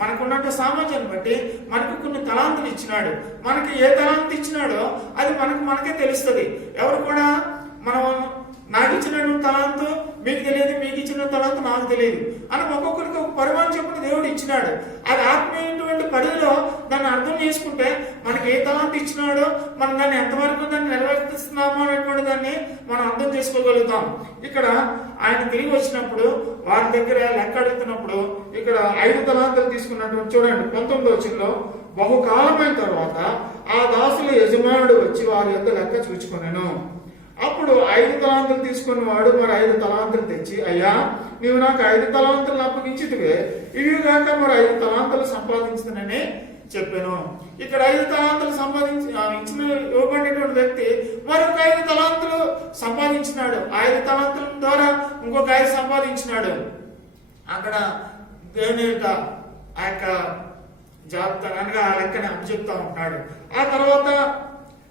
మనకున్నట్టు సామర్థ్యాన్ని బట్టి మనకు కొన్ని తలాంతులు ఇచ్చినాడు. మనకి ఏ తలాంతు ఇచ్చినాడో అది మనకే తెలుస్తుంది. ఎవరు కూడా మనం నాకు ఇచ్చిన తలాంతు మీకు తెలియదు, మీకు ఇచ్చిన తలాంతు నాకు తెలియదు అని ఒక్కొక్కరికి ఒక పరిమాణం చెప్పిన దేవుడు ఇచ్చినాడు. అది ఆత్మీయటువంటి పరిధిలో దాన్ని అర్థం చేసుకుంటే మనకి ఏ తలాంతు ఇచ్చినాడో మనం దాన్ని ఎంతవరకు దాన్ని నెరవేర్స్తున్నామో అనేటువంటి దాన్ని మనం అర్థం చేసుకోగలుగుతాం. ఇక్కడ ఆయన తిరిగి వచ్చినప్పుడు వారి దగ్గర లెక్క అడుగుతున్నప్పుడు ఇక్కడ 5 తలాంతులు తీసుకున్నటువంటి చూడండి 19వ వచనంలో, బహుకాలమైన తర్వాత ఆ దాసుల యజమానుడు వచ్చి వారి యొక్క లెక్క చూచుకొనెను. అప్పుడు 5 తలాంతులు తీసుకున్న వాడు మరి 5 తలాంతులు తెచ్చి, అయ్యా నీవు నాకు 5 తలాంతులను అప్పగించితివే, ఇవి కాక మరి 5 తలాంతులు సంపాదించునని చెప్పాను. ఇక్కడ 5 తలాంతులు ఇవ్వబడినటువంటి వ్యక్తి మరొక 5 తలాంతులు సంపాదించినాడు. 5 తలాంతుల ద్వారా ఇంకొక 5 సంపాదించినాడు. అక్కడ దేవుని ఆ యొక్క జాబితా అనగా ఆ లెక్కని అప్పచెప్తా ఉంటున్నాడు. ఆ తర్వాత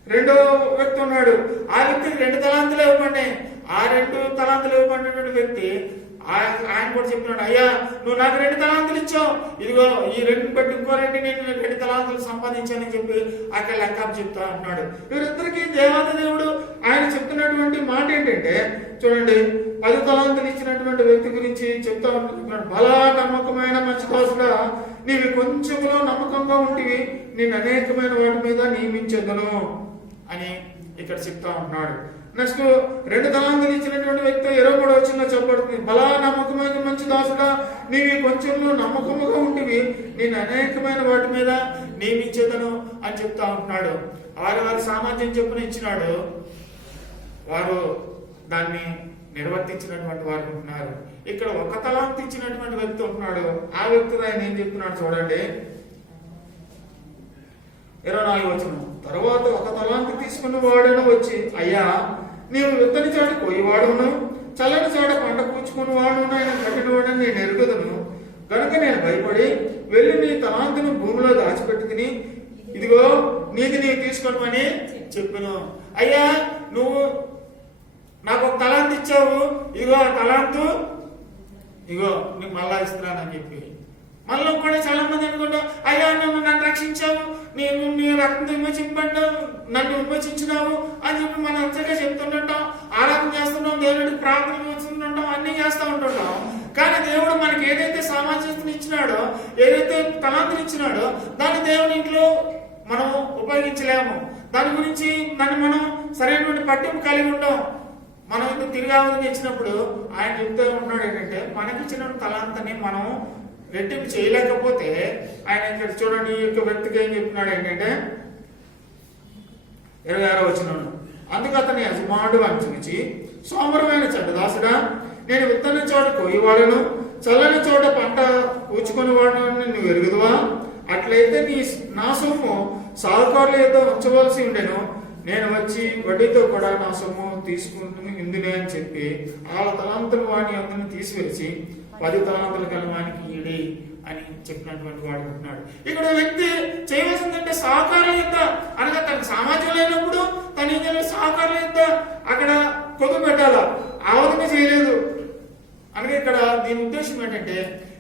2వ వ్యక్తి ఉన్నాడు. ఆ వ్యక్తికి 2 తలాంతులు ఇవ్వబడినాయి. ఆ 2 తలాంతులు ఇవ్వబడినటువంటి వ్యక్తి ఆయన కూడా చెప్తున్నాడు, అయ్యా నువ్వు నాకు 2 తలాంతులు ఇచ్చావు, ఇదిగో ఈ 2 బట్టి ఇంకో 2 నేను 2 తలాంతులు సంపాదించానని చెప్పి అక్కడ లెక్క చెప్తా ఉంటున్నాడు. వీరిద్దరికి దేవాది దేవుడు ఆయన చెప్తున్నటువంటి మాట ఏంటంటే చూడండి, 10 తలాంతులు ఇచ్చినటువంటి వ్యక్తి గురించి చెప్తా ఉంటున్నాడు, బలా నమ్మకమైన మంచి దాసుడా, నీవి కొంచెంలో నమ్మకంగా ఉంటివి, నేను అనేకమైన వాటి మీద నియమించదును అని ఇక్కడ చెప్తా ఉంటున్నాడు. నెక్స్ట్ 2 తలాంతులు ఇచ్చినటువంటి వ్యక్తి 23వ వచనంలో చెప్పబడుతుంది, బలా నమ్మకమైన మంచి దాసుడా, నీవి కొంచెంలో నమ్మకముగా ఉంటివి, నేను అనేకమైన వాటి మీద నియమించేదను అని చెప్తా ఉంటున్నాడు. వారి సామర్థ్యం చొప్పున ఇచ్చినాడు, వారు దాన్ని నిర్వర్తించినటువంటి వారు ఉంటున్నారు. ఇక్కడ 1 తలాంతు ఇచ్చినటువంటి వ్యక్తి ఉంటున్నాడు. ఆ వ్యక్తి ఆయన ఏం చెప్తున్నాడు చూడండి, 24వ వచనం, తరువాత 1 తలాంతు తీసుకున్న వాడును వచ్చి, అయ్యా నీవు విత్తని చాట కోయివాడును, చల్లని చాట పంట పూచుకున్న వాడును ఆయన కట్టినవాడని నేను ఎరుగుదను. కనుక నేను భయపడి వెళ్ళి నీ తలాంతును భూమిలో దాచిపెట్టుకుని, ఇదిగో నీది నీవు తీసుకోమని చెప్పాను. అయ్యా నువ్వు నాకు 1 తలాంతు ఇచ్చావు, ఇదిగో ఆ తలాంతు ఇగో నీకు మళ్ళా ఇస్తున్నానని చెప్పి. మళ్ళీ కూడా చాలా మంది అనుకుంటా, అయ్యా నువ్వు నన్ను రక్షించావు, నేను నీ రక్తం విమోచింపడ్డావు, నన్ను విమోచించినావు అని చెప్పి మనం అంతగా చెప్తుంటాం, ఆరాధన చేస్తుంటాం, దేవుడికి ప్రార్థన చేస్తుంటాం, అన్ని చేస్తూ ఉంటుంటాం. కానీ దేవుడు మనకి ఏదైతే సామర్థ్యం ఇచ్చినాడో, ఏదైతే తలాంతులు ఇచ్చినాడో దాన్ని దేవుని ఇంట్లో మనం ఉపయోగించలేము. దాని గురించి దాన్ని మనం సరైనటువంటి పట్టింపు కలిగి ఉంటాం. మనం ఇంత తిరిగి ఆలోచన ఇచ్చినప్పుడు ఆయన చెప్తూ ఉంటున్నాడు ఏంటంటే, మనకి ఇచ్చిన తలాంతని మనం రెట్టింపు చేయలేకపోతే ఆయన ఇక్కడ చూడండి, ఈ యొక్క వ్యక్తికి ఏం చెప్తున్నాడు ఏంటంటే 26వ వచనం, అందుకు అతని యజమానుడు అని చూచి, సోమరమైన చెడ్డదాసుడా, నేను విత్తన చోట కోయివాడను, చల్లని చోట పంట పూచుకొని వాడిని నువ్వు ఎరుగుదువా? అట్లయితే నా సొమ్ము సాహుకారుల యొద్ద ఉంచవలసి ఉండెను. నేను వచ్చి వడ్డీతో కూడా నా సొమ్ము తీసుకుని ఇందునే అని చెప్పి 6 తలాంతులు వాని అందుని తీసివేసి 10 తలాంతులు గల వానికి ఈడి అని చెప్పినటువంటి వాడు ఉంటున్నాడు. ఇక్కడ వ్యక్తి చేయవలసిందంటే సహకారుల యొక్క అనగా తనకు సామాజిక లేనప్పుడు తను ఏం చేయాలి? సహకారుల యొక్క అక్కడ కొద్దు పెట్టాల. ఆ విధంగా చేయలేదు. అనగా ఇక్కడ దీని ఉద్దేశం ఏంటంటే,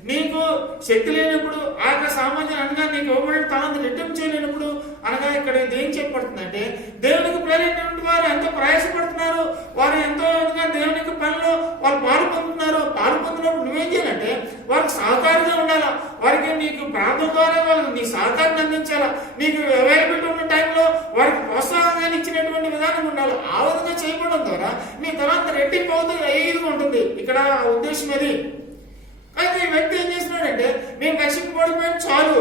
నీకు శక్తి లేనప్పుడు ఆ యొక్క సామాన్యం అనగా నీకు ఇవ్వబడిన తలాంతు రెట్టింపు చేయలేనప్పుడు అనగా ఇక్కడ ఏం చెప్పబడుతుందంటే, దేవునికి ప్రేరేటువంటి వారు ఎంతో ప్రయాసపడుతున్నారు, వారు ఎంతో దేవుని యొక్క పనిలో వాళ్ళు పాలు పొందుతున్నారు. పాలు పొందినప్పుడు నువ్వేం చేయాలంటే వారికి సహకారంగా ఉండాలా. వారికి నీకు ప్రార్థన ద్వారా వాళ్ళు నీ సహకారాన్ని అందించాలా. నీకు అవైలబిలిటీ ఉన్న టైంలో వారికి ప్రోత్సాహాన్ని ఇచ్చినటువంటి విధానం ఉండాలి. ఆ విధంగా చేయడం ద్వారా నీ తలాంత రెట్టింపు అవుతుంది, ఐదుగా ఉంటుంది. ఇక్కడ ఉద్దేశం అది. అయితే ఈ వ్యక్తి ఏం చేస్తున్నాడంటే, నేను రక్షింపబడిపోయాను చాలు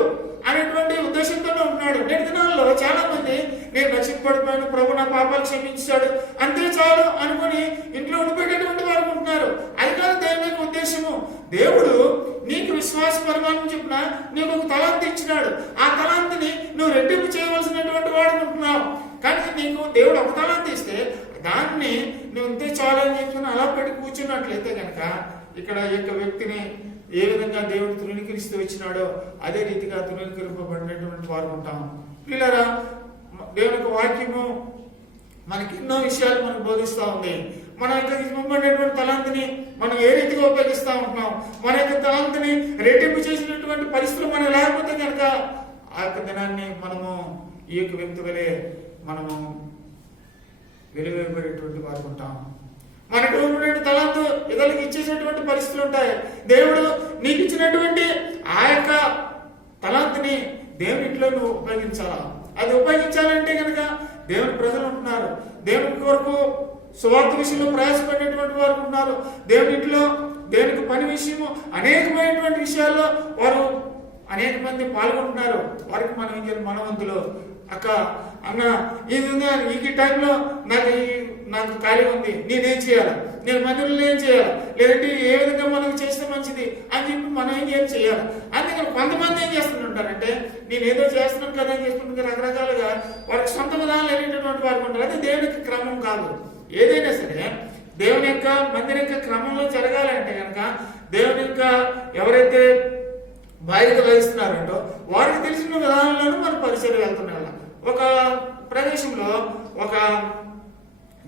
అనేటువంటి ఉద్దేశంతో ఉంటున్నాడు. నేటి దినాల్లో చాలా మంది నేను రక్షింపబడిపోయాను, ప్రభు నా పాపాలు క్షమించాడు, అంతే చాలు అనుకుని ఇంట్లో ఉండిపోయేటటువంటి వారు ఉంటున్నారు. అది కాదు దేవుని యొక్క ఉద్దేశము. దేవుడు నీకు విశ్వాస పరిమాణం చెప్పిన నీకు ఒక తలాంతి ఇచ్చినాడు. ఆ తలాంతిని నువ్వు రెట్టింపు చేయవలసినటువంటి వాడు ఉంటున్నావు. కానీ నీకు దేవుడు ఒక తలాంతి ఇస్తే దాన్ని నువ్వు ఇంతే చాలు అని చెప్తున్నా అలా పెట్టి కూర్చున్నట్లయితే కనుక ఇక్కడ ఈ యొక్క వ్యక్తిని ఏ విధంగా దేవుడు తృణీకరిస్తూ వచ్చినాడో అదే రీతిగా తృణీకరింపబడినటువంటి వారు ఉంటాం. పిల్లరా, దేవుని యొక్క వాక్యము మనకి ఎన్నో విషయాలు మనకు బోధిస్తూ ఉంది. మన యొక్క ఇవ్వబడినటువంటి తలాంతిని మనం ఏ రీతిగా ఉపయోగిస్తూ ఉంటున్నాం, మన యొక్క తలాంతిని రెట్టింపు చేసినటువంటి పరిస్థితులు మనం లేకపోతే కనుక ఆ యొక్క దినాన్ని మనము ఈ యొక్క వ్యక్తి వలె మనము వెలువబడేటువంటి వారు ఉంటాం. మనకు ఉన్నటువంటి తలాంతు ఇతరులకు ఇచ్చేసినటువంటి పరిస్థితులు ఉంటాయి. దేవుడు నీకు ఇచ్చినటువంటి ఆ యొక్క తలాంతుని దేవుని ఇంట్లో నువ్వు ఉపయోగించాలా. అది ఉపయోగించాలంటే కనుక దేవుని ప్రజలు ఉంటున్నారు, దేవుని కొరకు సువార్త విషయంలో ప్రయాసపడినటువంటి వారు ఉంటున్నారు, దేవుని ఇంట్లో దేవునికి పని విషయము అనేకమైనటువంటి విషయాల్లో వారు అనేక మంది పాల్గొంటున్నారు. వారికి మనం ఏం చేయాలి? మనవంతులు అక్క అన్న ఈ విధంగా ఈ టైంలో నాకు ఖాళీ ఉంది, నేనేం చేయాలి, నేను మందిరంలో ఏం చేయాలి, లేదంటే ఏ విధంగా మనం చేస్తే మంచిది అని చెప్పి మనం ఏం చేయాలి. అందుకని కొంతమంది ఏం చేస్తుంటారంటే, నేను ఏదో చేస్తున్నాను కదా అని చేస్తుంటే రకరకాలుగా వారికి సొంత విధానాలు వెళ్ళేటటువంటి వారికి ఉంటారు. అది దేవునికి క్రమం కాదు. ఏదైనా సరే దేవుని యొక్క మందిరం యొక్క క్రమంలో జరగాలంటే కనుక దేవుని యొక్క ఎవరైతే బాధ్యత వహిస్తున్నారంటో వారికి తెలిసిన విధానంలోనూ మన పరిచయం వెళ్తున్నాం. ఒక ప్రదేశంలో ఒక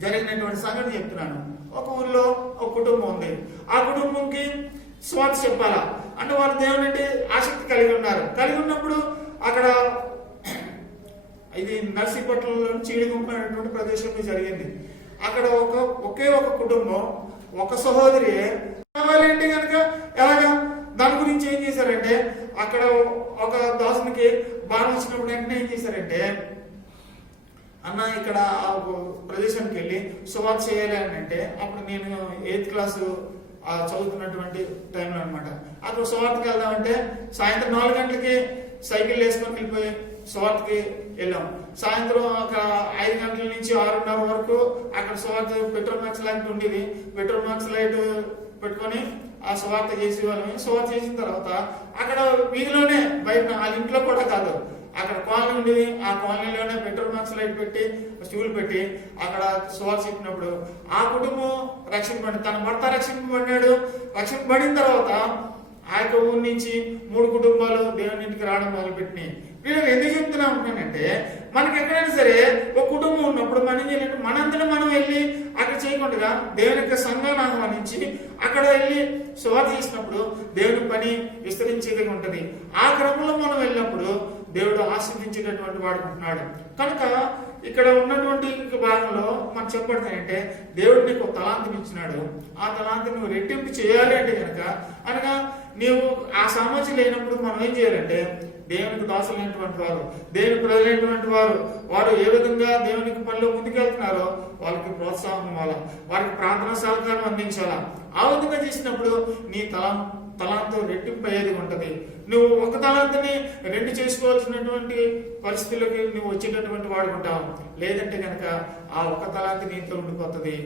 జరిగినటువంటి సంగతి చెప్తున్నాను. ఒక ఊళ్ళో ఒక కుటుంబం ఉంది. ఆ కుటుంబంకి స్వార్థ చెప్పాలా అంటే వారు దేవుని అంటే ఆసక్తి కలిగి ఉన్నారు. కలిగి ఉన్నప్పుడు అక్కడ ఇది నర్సీపట్నంలో చీడిగుంప అనేటువంటి ప్రదేశంలో జరిగింది. అక్కడ ఒకే ఒక కుటుంబం, ఒక సహోదరి కావాలంటే కనుక ఎలాగా దాని గురించి ఏం చేశారంటే, అక్కడ ఒక దాసునికి బాణం వచ్చినప్పుడు వెంటనే ఏం చేశారంటే, అన్న ఇక్కడ ప్రదేశానికి వెళ్ళి సువార్త చేయాలి అని అంటే, అప్పుడు నేను 8th క్లాసు చదువుతున్నటువంటి టైంలో అనమాట. అక్కడ సువార్తకి వెళ్దామంటే సాయంత్రం 4 గంటలకి సైకిల్ వేసుకొని వెళ్ళిపోయి సువార్తకి వెళ్ళాం. సాయంత్రం ఒక 5 గంటల నుంచి 6:30 వరకు అక్కడ సువార్త పెట్రోల్ మార్క్స్ లైట్ ఉండేది. పెట్రోల్ మార్క్స్ లైట్ పెట్టుకొని ఆ సువార్త చేసి వాళ్ళని సువార్త చేసిన తర్వాత అక్కడ వీధిలోనే బయట వాళ్ళ ఇంట్లో కూడా కాదు, అక్కడ కాలనీ ఉండేది. ఆ కాలనీలోనే పెట్రోల్ మార్క్స్ లైట్ పెట్టి స్టూల్ పెట్టి అక్కడ సువార్త చెప్పినప్పుడు ఆ కుటుంబం రక్షింపబడి, తన భర్త రక్షింపబడినాడు. రక్షింపబడిన తర్వాత ఆ యొక్క ఊరి నుంచి 3 కుటుంబాలు దేవుని ఇంటికి రావడం మొదలుపెట్టినాయి. వీళ్ళకి ఎందుకు చెప్తున్నా ఉంటున్నానంటే, మనకి ఎక్కడైనా సరే ఒక కుటుంబం ఉన్నప్పుడు మనం ఏం చేయాలంటే మనంతటా మనం వెళ్ళి అక్కడ చేయకుండా దేవుని యొక్క సంఘాన్ని ఆహ్వానించి అక్కడ వెళ్ళి సువార్త చేసినప్పుడు దేవుని పని విస్తరించేదిగా ఉంటుంది. ఆ క్రమంలో మనం వెళ్ళినప్పుడు దేవుడు ఆశీర్వదించేటటువంటి వాడు ఉంటున్నాడు. కనుక ఇక్కడ ఉన్నటువంటి భాగంలో మనం చెప్పబడతాయంటే, దేవుడు నీకు తలాంతిని ఇచ్చినాడు. ఆ తలాంతిని నువ్వు రెట్టింపు చేయాలి అంటే కనుక అనగా నీవు ఆ సామర్థ్యం లేనప్పుడు మనం ఏం చేయాలంటే, దేవునికి దాసులైనటువంటి వారు, దేవుని ప్రజలైనటువంటి వారు ఏ విధంగా దేవునికి పనిలో ముందుకెళ్తున్నారో వాళ్ళకి ప్రోత్సాహం ఇవ్వాలా, వారికి ప్రార్థన సహకారం అందించాలా. ఆ విధంగా చేసినప్పుడు నీ తలాంతో రెట్టింపు అయ్యేది ఉంటుంది. నువ్వు ఒక తలాంతిని 2 చేసుకోవాల్సినటువంటి పరిస్థితులకి నువ్వు వచ్చేటటువంటి వాడు ఉంటావు. లేదంటే కనుక ఆ ఒక తలాంతి నీతో ఉండిపోతుంది.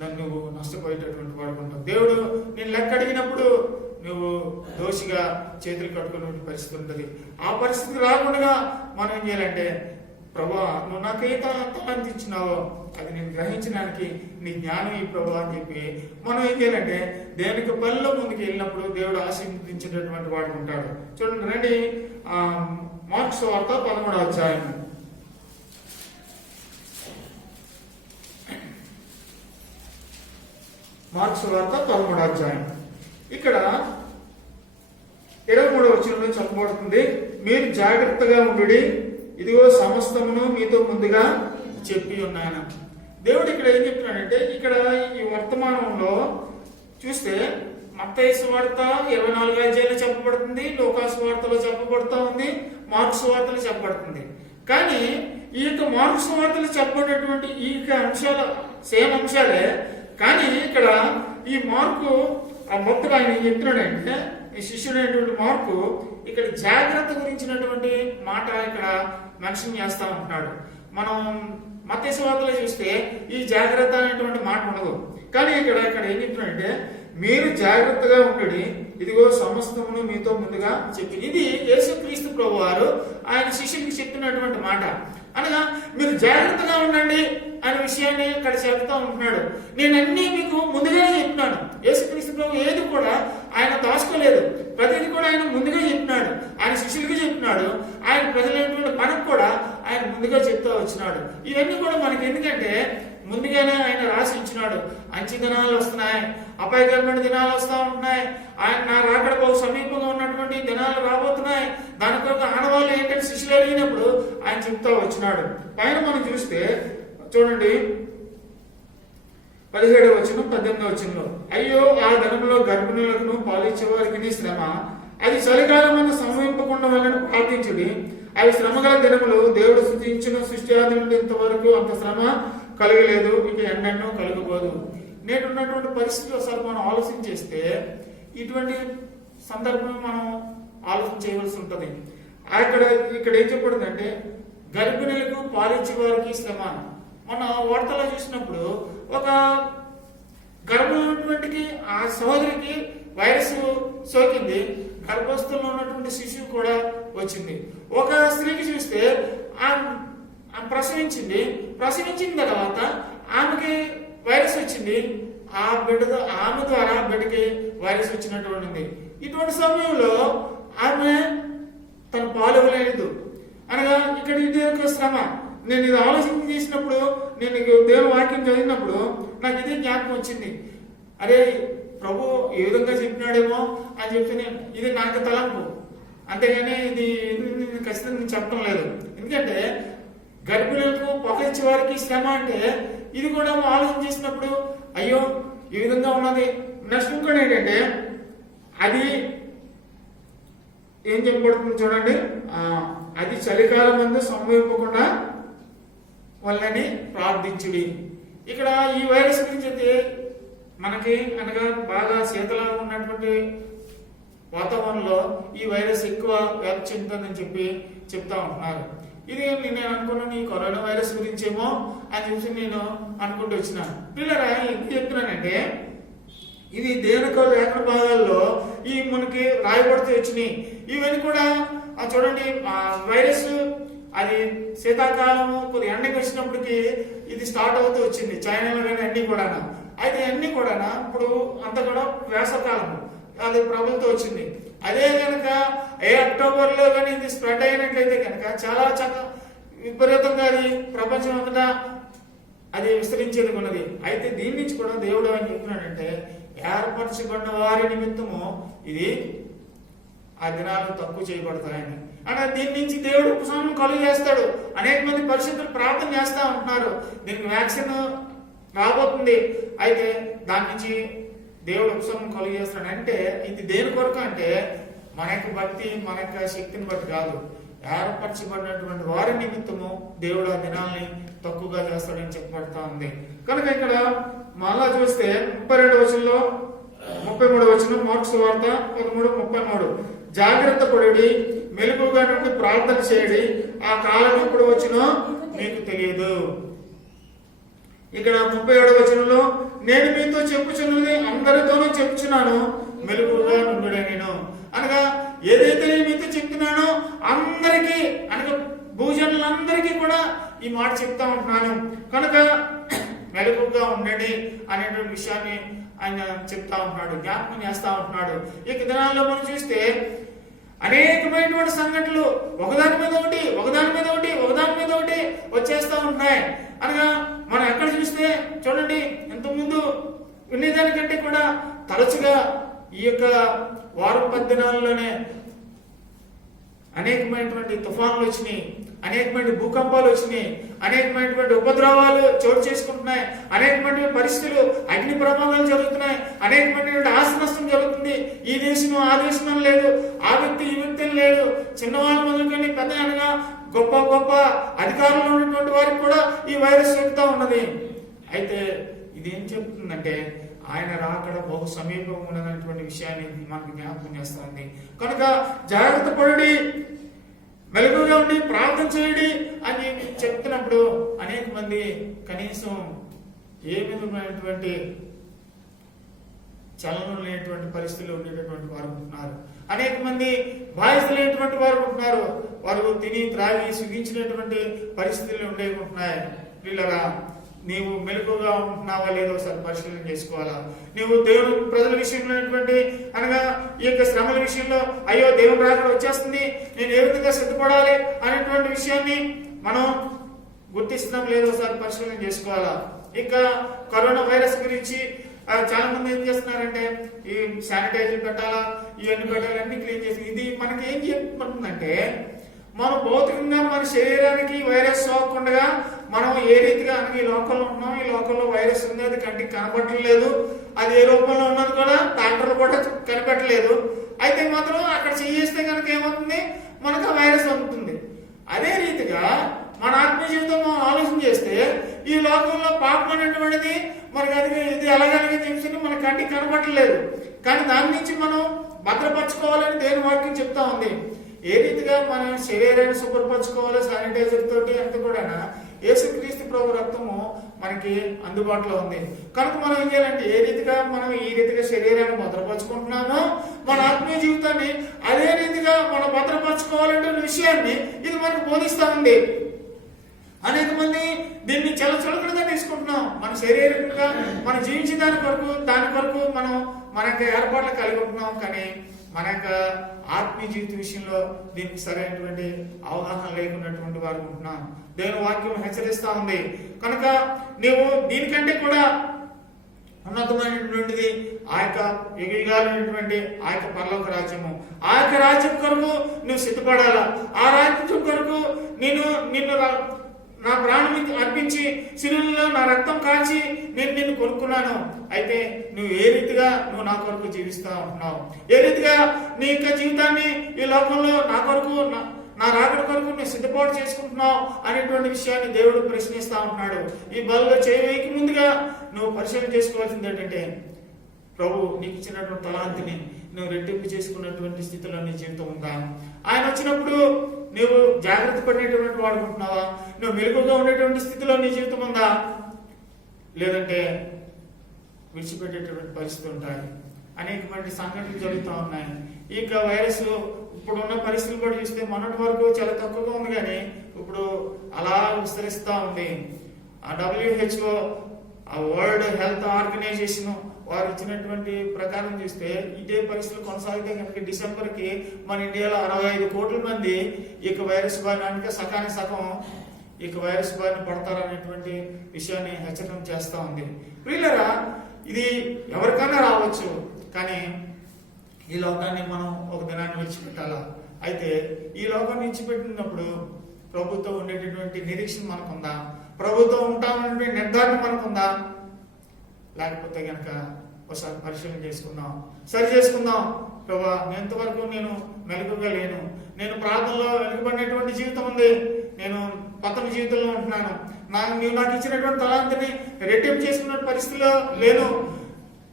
దాన్ని నువ్వు నష్టపోయేటటువంటి వాడుకుంటావు. దేవుడు నేను లెక్క అడిగినప్పుడు నువ్వు దోషిగా చేతులు కట్టుకునే పరిస్థితి ఉంటుంది. ఆ పరిస్థితి రాకుండా మనం ఏం చేయాలంటే, ప్రభా నువ్వు నాకైతే తలాంతి ఇచ్చినావో అది నేను గ్రహించడానికి నీ జ్ఞానం ఈ ప్రభా అని చెప్పి మనం ఏం చేయాలంటే దేవునికి పనిలో ముందుకు వెళ్ళినప్పుడు దేవుడు ఆశీర్వదించినటువంటి వాడు ఉంటాడు. చూడండి రండి, మార్క్స్ వార్త 13వ అధ్యాయం. మార్క్స్ వార్త 13వ అధ్యాయం. ఇక్కడ 23వ వచనంలో చెప్పబడుతుంది, మీరు జాగ్రత్తగా ఉండుడి, ఇదిగో సమస్తమును మీతో ముందుగా చెప్పి ఉన్నాను. దేవుడు ఇక్కడ ఏం చెప్తున్నాడంటే, ఇక్కడ ఈ వర్తమానంలో చూస్తే మత్తయి సువార్త 24వ అధ్యాయంలో చెప్పబడుతుంది, లూకాసు వార్తలో చెప్పబడుతూ ఉంది, మార్క్స్ వార్తలో చెప్పబడుతుంది. కానీ ఈ యొక్క మార్క్స్ వార్తలు చెప్పబడినటువంటి ఈ అంశాలు సేమ్ అంశాలే. కానీ ఇక్కడ ఈ మార్కు ఆ భక్తుడు ఆయన చెప్తున్నాడంటే, ఈ శిష్యుడైనటువంటి మార్కు ఇక్కడ జాగ్రత్త గురించినటువంటి మాట ఇక్కడ మెన్షన్ చేస్తా ఉంటున్నాడు. మనం మత్తయి సువార్తలో చూస్తే ఈ జాగ్రత్త అనేటువంటి మాట ఉండదు. కానీ ఇక్కడ ఏం చెప్తున్నాడంటే, మీరు జాగ్రత్తగా ఉండండి, ఇదిగో సమస్తమును మీతో ముందుగా చెప్పి. ఇది యేసుక్రీస్తు ప్రభువారు ఆయన శిష్యునికి చెప్తున్నటువంటి మాట. అనగా మీరు జాగ్రత్తగా ఉండండి అనే విషయాన్ని ఇక్కడ చెప్తా ఉంటున్నాడు. నేనన్నీ మీకు ముందుగానే చెప్పినాను. యేసుక్రీస్తు ప్రభు ఏది కూడా ఆయన దాచుకోలేదు, ప్రతిదీ కూడా ఆయన ముందుగా చెప్పినాడు. ఆయన శిష్యులకి చెప్పినాడు, ఆయన ప్రజలైనటువంటి మనకు కూడా ఆయన ముందుగా చెప్తా వచ్చినాడు. ఇవన్నీ కూడా మనకి ఎందుకంటే ముందుగానే ఆయన రాసి ఇచ్చినాడు. అంచె దినాలు వస్తున్నాయి, అపాయకరమైన దినాలు వస్తూ ఉంటున్నాయి, ఆయన నా రాకడ బహు సమీపంగా ఉన్నటువంటి దినాలు రాబోతున్నాయి. దాని కొరకు ఆనవాళ్ళు ఏంటంటే శిష్యులు అడిగినప్పుడు ఆయన చెప్తా వచ్చినాడు. పైన మనం చూస్తే చూడండి 17వ వచనం 18వ వచనంలో, అయ్యో ఆ దినంలో గర్భిణులకు పాలిచ్చే వారికి శ్రమ, అది చలికాలం సమీపకుండా వాళ్ళని ప్రార్థించుడి. అవి శ్రమగల దినములు, దేవుడు సృష్టించిన సృష్టి ఆది నుండి ఇంతవరకు అంత శ్రమ కలగలేదు, ఇక ఎన్నెన్నో కలగబోదు. నేనున్నటువంటి పరిస్థితులు ఒకసారి మనం ఆలోచన చేస్తే ఇటువంటి సందర్భం మనం ఆలోచన చేయవలసి ఉంటుంది. ఇక్కడ ఏం చెప్పబడిందంటే, గర్భిణులకు పాలిచ్చే వారికి శ్రమ. మన వార్తలో చూసినప్పుడు ఒక గర్భంలో ఉన్నటువంటి ఆ సహోదరికి వైరస్ సోకింది, గర్భస్థంలో ఉన్నటువంటి శిశువు కూడా వచ్చింది. ఒక స్త్రీకి చూస్తే ప్రసవించిన తర్వాత ఆమెకి వైరస్ వచ్చింది, ఆమె ద్వారా బిడ్డకి వైరస్ వచ్చినటువంటి. ఇటువంటి సమయంలో ఆమె తన పాలు ఇవ్వలేదు. అనగా ఇక్కడ ఇది ఒక శ్రమ. నేను ఇది ఆలోచన చేసినప్పుడు, నేను దేవుని వాక్యం చదివినప్పుడు నాకు ఇదే జ్ఞాపకం వచ్చింది. అరే ప్రభు ఏ విధంగా చెప్పినాడేమో అని చెప్పి ఇది నాకు తలంపు, అంతేగాని ఇది ఖచ్చితంగా నేను చెప్పడం లేదు. ఎందుకంటే గర్భిణులకు పొగచ్చి వారికి శ్రమ అంటే ఇది కూడా ఆలోచన చేసినప్పుడు అయ్యో ఈ విధంగా ఉన్నది. నెక్స్ట్ ఇంకోటి ఏంటంటే, అది ఏం చెప్పబడుతుంది చూడండి, అది చలికాలం ముందు సంభవింపకుండా వాళ్ళని ప్రార్థించుడి. ఇక్కడ ఈ వైరస్ గురించి అయితే మనకి అనగా బాగా శీతలా ఉన్నటువంటి వాతావరణంలో ఈ వైరస్ ఎక్కువ వ్యాప్తి చెందుతుందని చెప్పి చెప్తా ఉంటున్నారు. ఇది నేను అనుకున్నాను ఈ కరోనా వైరస్ గురించేమో అని చెప్పి నేను అనుకుంటూ వచ్చినాను. పిల్లరా ఎందుకు చెప్తున్నానంటే, ఇవి దేనికో లేఖన భాగాల్లో ఈ మనకి రాయబడితే వచ్చినాయి. ఇవన్నీ కూడా చూడండి, వైరస్ అది శీతాకాలము కొద్ది ఎండకి వచ్చినప్పటికీ ఇది స్టార్ట్ అవుతూ వచ్చింది చైనాలో కానీ అన్ని కూడా. అయితే అన్ని కూడా ఇప్పుడు అంతా కూడా వేసవకాలము అది ప్రభుత్వం వచ్చింది. అదే కనుక అక్టోబర్లో కానీ ఇది స్ప్రెడ్ అయినట్లయితే కనుక చాలా విపరీతంగా అది ప్రపంచం అంతటా అది విస్తరించేది ఉన్నది. అయితే దీని నుంచి కూడా దేవుడు అని చెప్తున్నాడంటే, ఏర్పరచబడిన వారి నిమిత్తము ఇది ఆ దినాలు తక్కువ చేయబడతాయని. అంటే దీని నుంచి దేవుడు ఉపశమనం కలుగు చేస్తాడు. అనేక మంది పరిశుద్ధులు ప్రార్థన చేస్తూ ఉంటున్నారు, దీనికి వ్యాక్సిన్ రాబోతుంది, అయితే దాని నుంచి దేవుడు ఉపశమనం కలుగు చేస్తాడు. అంటే ఇది దేని కొరకు అంటే మన యొక్క భక్తి, మన యొక్క శక్తిని బట్టి కాదు, ఏర్పరచబడినటువంటి వారి నిమిత్తము దేవుడు ఆ దినాల్ని తక్కువగా చేస్తాడని చెప్పబడతా ఉంది. కనుక ఇక్కడ మళ్ళా చూస్తే 32వ వచనంలో 33వ వచనం, మార్క్స్ వార్త 13:33, జాగ్రత్త పడుడి, మెలకుగా నుండి ప్రార్థన చేయడి, ఆ కాలం ఎప్పుడు వచ్చినో మీకు తెలియదు. ఇక్కడ 37వ వచనంలో, నేను మీతో చెప్పుచున్నది అందరితోనూ చెప్పుచున్నాను, మెలకువగా నుండుడే నేను. అనగా ఏదైతే నేను మీతో చెప్తున్నానో అందరికీ, అనగా భూజనులందరికీ కూడా ఈ మాట చెప్తా ఉంటున్నాను కనుక మెలకువగా ఉండండి అనేటువంటి విషయాన్ని ఆయన చెప్తా ఉంటున్నాడు, జ్ఞాపకం చేస్తా ఉంటున్నాడు. ఈ దినాల్లో మనం చూస్తే అనేకమైనటువంటి సంఘటనలు ఒకదాని మీద ఒకటి వచ్చేస్తా ఉంటున్నాయి. అనగా మనం ఎక్కడ చూస్తే చూడండి, ఇంతకుముందు వినేదానికంటే కూడా తరచుగా ఈ యొక్క వారం 10 దినాల్లోనే అనేకమైనటువంటి తుఫాన్లు వచ్చినాయి, అనేకమైన భూకంపాలు వచ్చినాయి, అనేకమైనటువంటి ఉపద్రవాలు చోటు చేసుకుంటున్నాయి, అనేకమైనటువంటి పరిస్థితులు, అగ్ని ప్రమాదాలు జరుగుతున్నాయి, అనేకమైనటువంటి ఆస్తి నష్టం జరుగుతుంది. ఈ దేశం ఆ దేశం లేదు, ఆ వ్యక్తి ఈ వ్యక్తి లేదు, చిన్నవాళ్ళ మొదలుకొని పెద్ద అనగా గొప్ప గొప్ప అధికారంలో ఉన్నటువంటి వారికి కూడా ఈ వైరస్ చెప్తా ఉన్నది. అయితే ఇదేం చెప్తుందంటే ఆయన రాకడ బహు సమీపం ఉన్నటువంటి విషయాన్ని మనకు జ్ఞాపకం చేస్తుంది. కనుక జాగ్రత్త పడి మెలకువగా ఉండి ప్రార్థన చేయండి అని చెప్తున్నప్పుడు అనేక మంది కనీసం ఏ విధమైనటువంటి చలనం లేనటువంటి పరిస్థితుల్లో ఉండేటటువంటి వారు ఉంటున్నారు. అనేక మంది బాధితులైనటువంటి వారు ఉంటున్నారు. వారు తిని త్రాగి సుఖించినటువంటి పరిస్థితులు ఉంటున్నాయి. పిల్లరా, నీవు మెలకుగా ఉంటున్నావా లేదో ఒకసారి పరిశీలన చేసుకోవాలా. నీవు దేవుని ప్రజల విషయంలో అనగా ఈ యొక్క శ్రమల విషయంలో అయ్యో దేవుని రాకడ వచ్చేస్తుంది, నేను ఏ విధంగా సిద్ధపడాలి అనేటువంటి విషయాన్ని మనం గుర్తిస్తున్నాం లేదో ఒకసారి పరిశీలన చేసుకోవాలా. ఇక కరోనా వైరస్ గురించి చాలా మంది ఏం చేస్తున్నారంటే ఈ శానిటైజర్ పెట్టాలా, ఇవన్నీ పెట్టాలి, అన్ని క్లీన్ చేసి, ఇది మనకి ఏం చెప్తుందంటే మన భౌతికంగా మన శరీరానికి వైరస్ సోకకుండా మనం ఏ రీతిగా ఈ లోకంలో ఉన్నాం, ఈ లోకంలో వైరస్ ఉంది, అది కంటికి కనపడలేదు, అది ఏ రూపంలో ఉన్నది కూడా డాక్టర్లు కూడా కనిపెట్టలేదు. అయితే మాత్రం అక్కడ చేస్తే కనుక ఏమవుతుంది, మనకు ఆ వైరస్ అందుతుంది. అదే రీతిగా మన ఆత్మీయ జీవితంలో ఆలోచన చేస్తే ఈ లోకంలో పాపం అనేటువంటిది మనకి అది ఇది ఎలాగనగా చెప్పి మన కంటికి కనపడలేదు, కానీ దాని నుంచి మనం భద్రపరచుకోవాలని దేవుని వాక్యం చెప్తా ఉంది. ఏ రీతిగా మన శరీరాన్ని శుభ్రపరచుకోవాలో శానిటైజర్ తోటి అంత కూడా యేసుక్రీస్తు ప్రభు రక్తము మనకి అందుబాటులో ఉంది. కనుక మనం ఏం చేయాలంటే ఏ రీతిగా మనం ఈ రీతిగా శరీరాన్ని భద్రపరచుకుంటున్నామో మన ఆత్మీయ జీవితాన్ని అదే రీతిగా మనం భద్రపరచుకోవాలంటే విషయాన్ని ఇది మనకు బోధిస్తా ఉంది. అనేక మంది దీన్ని చాలా చులకనగా తీసుకుంటున్నాం. మన శరీరంగా మనం జీవించే దాని కొరకు మనం మన యొక్క ఏర్పాట్లు కలిగి ఉంటున్నాం, కానీ మన యొక్క ఆత్మీయ జీవిత విషయంలో దీనికి సరైనటువంటి అవగాహన లేకున్నటువంటి వారు ఉంటున్నాం. దేవుని వాక్యం హెచ్చరిస్తా ఉంది. కనుక నీవు దీనికంటే కూడా ఉన్నతమైనటువంటిది ఆ యొక్క యుగాలైనటువంటి ఆ యొక్క పరలోక రాజ్యము, ఆ యొక్క రాజ్యం కొరకు నువ్వు సిద్ధపడాలా. ఆ రాజ్యం కొరకు నిన్ను నా ప్రాణం అర్పించి శిలువలో నా రక్తం కాల్చి నేను నిన్ను కొనుక్కున్నాను. అయితే నువ్వు ఏ రీతిగా నువ్వు నా కొరకు జీవిస్తా ఉంటున్నావు, ఏ రీతిగా నీ యొక్క జీవితాన్ని ఈ లోకంలో నా కొరకు నా రాకడ కొరకు నువ్వు సిద్ధపాటు చేసుకుంటున్నావు అనేటువంటి విషయాన్ని దేవుడు ప్రశ్నిస్తా ఉంటున్నాడు. ఈ బలలో చేయవేయక ముందుగా నువ్వు పరిశీలన చేసుకోవాల్సింది ఏంటంటే ప్రభు నీకు ఇచ్చినటువంటి తలాంతిని నువ్వు రెట్టింపు చేసుకున్నటువంటి స్థితిలో నీ జీవితం ఉందా? ఆయన వచ్చినప్పుడు నువ్వు జాగ్రత్త పడినటువంటి వాడుకుంటున్నావా? నువ్వు మెలకుగా ఉండేటువంటి స్థితిలో నీ జీవితం ఉందా? లేదంటే విడిచిపెట్టేటువంటి పరిస్థితి ఉంటాయి. అనేకమైన సంఘటనలు జరుగుతూ ఉన్నాయి. ఇక వైరస్ ఇప్పుడున్న పరిస్థితులు కూడా చూస్తే మొన్నటి వరకు చాలా తక్కువగా ఉంది, కానీ ఇప్పుడు అలా విస్తరిస్తూ ఉంది. ఆ WHO, ఆ వరల్డ్ హెల్త్ ఆర్గనైజేషన్ వారు ఇచ్చినటువంటి ప్రకారం చూస్తే ఇదే పరిస్థితులు కొనసాగితే కనుక డిసెంబర్కి మన ఇండియాలో 65 కోట్ల మంది ఇక వైరస్ బారిన సకానికి సగం ఇక వైరస్ బారిన పడతారనేటువంటి విషయాన్ని హెచ్చరిక చేస్తూ ఉంది. ప్రియులరా, ఇది ఎవరికైనా రావచ్చు, కానీ ఈ లోకాన్ని మనం ఒక దినాన్ని విడిచిపెట్టాలా. అయితే ఈ లోకాన్ని విడిచిపెట్టినప్పుడు ప్రభుత్వం ఉండేటటువంటి నిరీక్షణ మనకుందా? ప్రభుత్వం ఉంటామనే నిర్ధారణ మనకుందా? లేకపోతే కనుక ఒకసారి పరిశీలన చేసుకుందాం, సరి చేసుకుందాం. ప్రభా, ఎంతవరకు నేను మెలకుగా లేను, నేను ప్రార్థనలో వెనుకబడినటువంటి జీవితం ఉంది, నేను పతన జీవితంలో ఉంటున్నాను, నీవు నాకు ఇచ్చినటువంటి తలాంతిని రెట్టింపు చేసుకున్న పరిస్థితిలో లేను,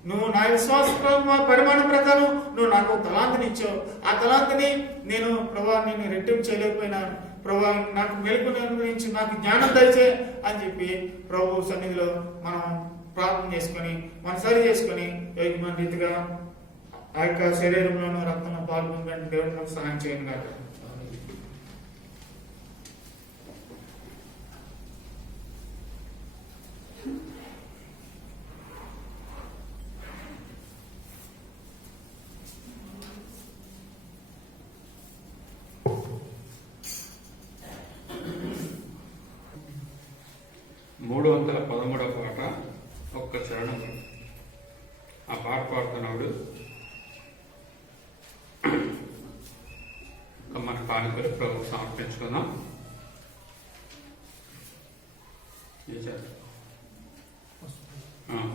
నువ్వు నా విశ్వాస పరిమాణం ప్రకారం నువ్వు నాకు తలాంతిని ఇచ్చావు, ఆ తలాంతిని నేను ప్రభా నేను రెట్టింపు చేయలేకపోయినా ప్రభు నాకు మెలకుని అనుగ్రహించి నాకు జ్ఞానం దయచే అని చెప్పి ప్రభు సన్నిధిలో మనం ప్రార్థన చేసుకొని మనం సరి చేసుకొని మన రీతిగా ఆ యొక్క శరీరంలోనూ రక్తంలో పాల్గొనడానికి దేవుడు మనకు సహాయం చేయను కాదు. పాట ఒక్క చరణం. ఆ పాట పాడుతున్నాడు మన కానుకలు ప్రభుకు సమర్పించుకుందాం.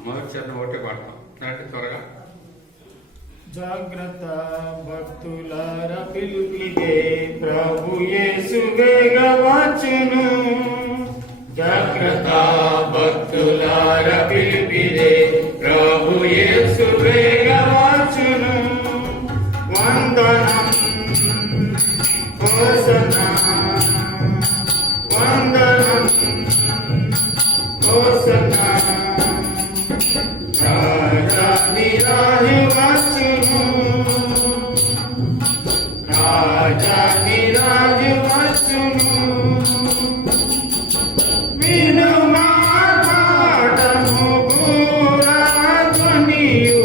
మొదటి చరణం ఒకటే పాడతాం, దాంట్లో త్వరగా. జాగ్రత్త భక్తులార పిలుపిదే ప్రభు యేసు వేగవచ్చును. జాగ్రత్త భక్తులార పిలుపిదే ప్రభు యేసు వేగవచ్చును. వందనం హోసన్నా వందనం హోసన్నా. రాజాధిరాజు వచ్చును, రాజాధిరాజు వచ్చును. విను మాటము పూరాధ్వనియు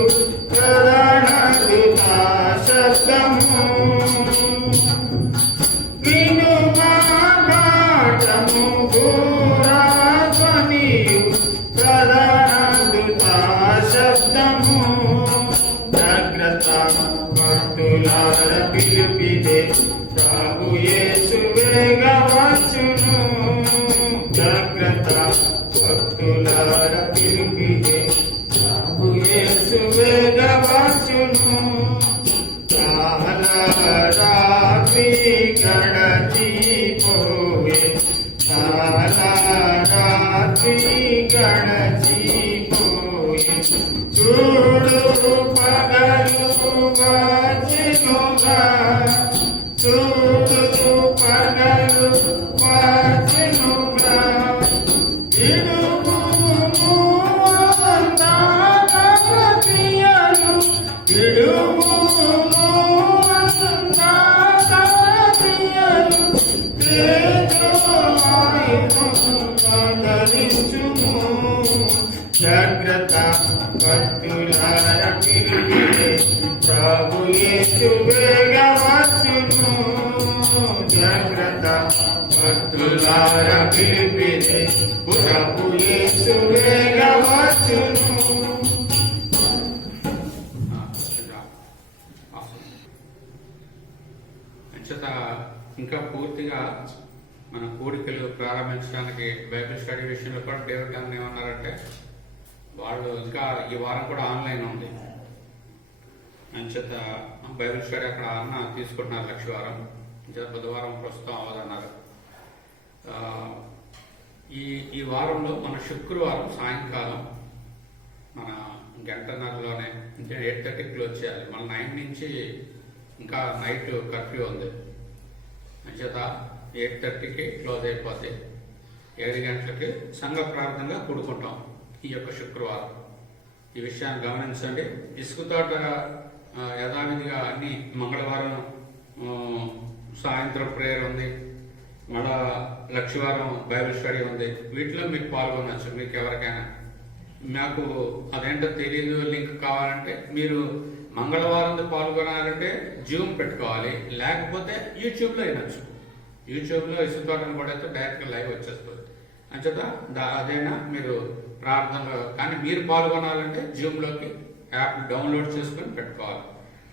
ప్రధాన దూత శబ్దము. విను మాటము పూరాధ్వనియు ప్రధాన దూత శబ్దము. జాగ్రత్త భక్తులార పిలుపిదే ప్రభు యేసు వేగవచ్చును. జాగ్రత్త భక్తులార పిలుపిదే ప్రభు యేసు వేగవచ్చును. చాలా రాత్రి గడచిపోయే, చాలా రాత్రి గడచిపోయే. చూడు పగలు వచ్చెనుగా, చూడు పగలు వచ్చెనుగా. విడుము అందాలయను, విడుము అందాలయను. ధరించుము. జాగ్రత్త భక్తులార పిలుపిదే ప్రభు యేసు వేగవచ్చును. జాగ్రత్త భక్తులార పిలుపిదే ప్రభు యేసు వేగవచ్చును. ఇంకా పూర్తిగా మన కోరికలు ప్రారంభించడానికి బైబిల్ స్టడీ విషయంలో కూడా డేవిడ్ గారు ఏమన్నారంటే, వాళ్ళు ఇంకా ఈ వారం కూడా ఆన్లైన్ ఉంది అంచేత బైబిల్ స్టడీ అక్కడ అన్న తీసుకుంటున్నారు లక్షవారం, బుధవారం ప్రస్తుతం అవదన్నారు. ఈ వారంలో మన శుక్రవారం సాయంకాలం మన గంటన్నరలోనే అంటే 8:30 క్లోజ్ చేయాలి. మన 9 నుంచి ఇంకా నైట్ కర్ఫ్యూ ఉంది అంచేత 8:30కి క్లోజ్ అయిపోతే 7 గంటలకి సంఘ ప్రార్థనగా కూడుకుంటాం ఈ యొక్క శుక్రవారం. ఈ విషయాన్ని గమనించండి. ఇసుకతోట యథావిధిగా అన్ని మంగళవారం సాయంత్రం ప్రేయర్ ఉంది, మళ్ళా లక్షవారం బైబిల్ స్టడీ ఉంది. వీటిలో మీకు పాల్గొనవచ్చు. మీకు ఎవరికైనా నాకు అదేంటో తెలియదు లింక్ కావాలంటే మీరు మంగళవారం పాల్గొనాలంటే జూమ్ పెట్టుకోవాలి, లేకపోతే యూట్యూబ్లో వినొచ్చు. యూట్యూబ్లో ఇసుతోటను కూడా అయితే డైరెక్ట్గా లైవ్ వచ్చేస్తుంది అంచేత అదైనా మీరు ప్రార్థనలో. కానీ మీరు పాల్గొనాలంటే జూమ్లోకి యాప్ డౌన్లోడ్ చేసుకొని పెట్టుకోవాలి.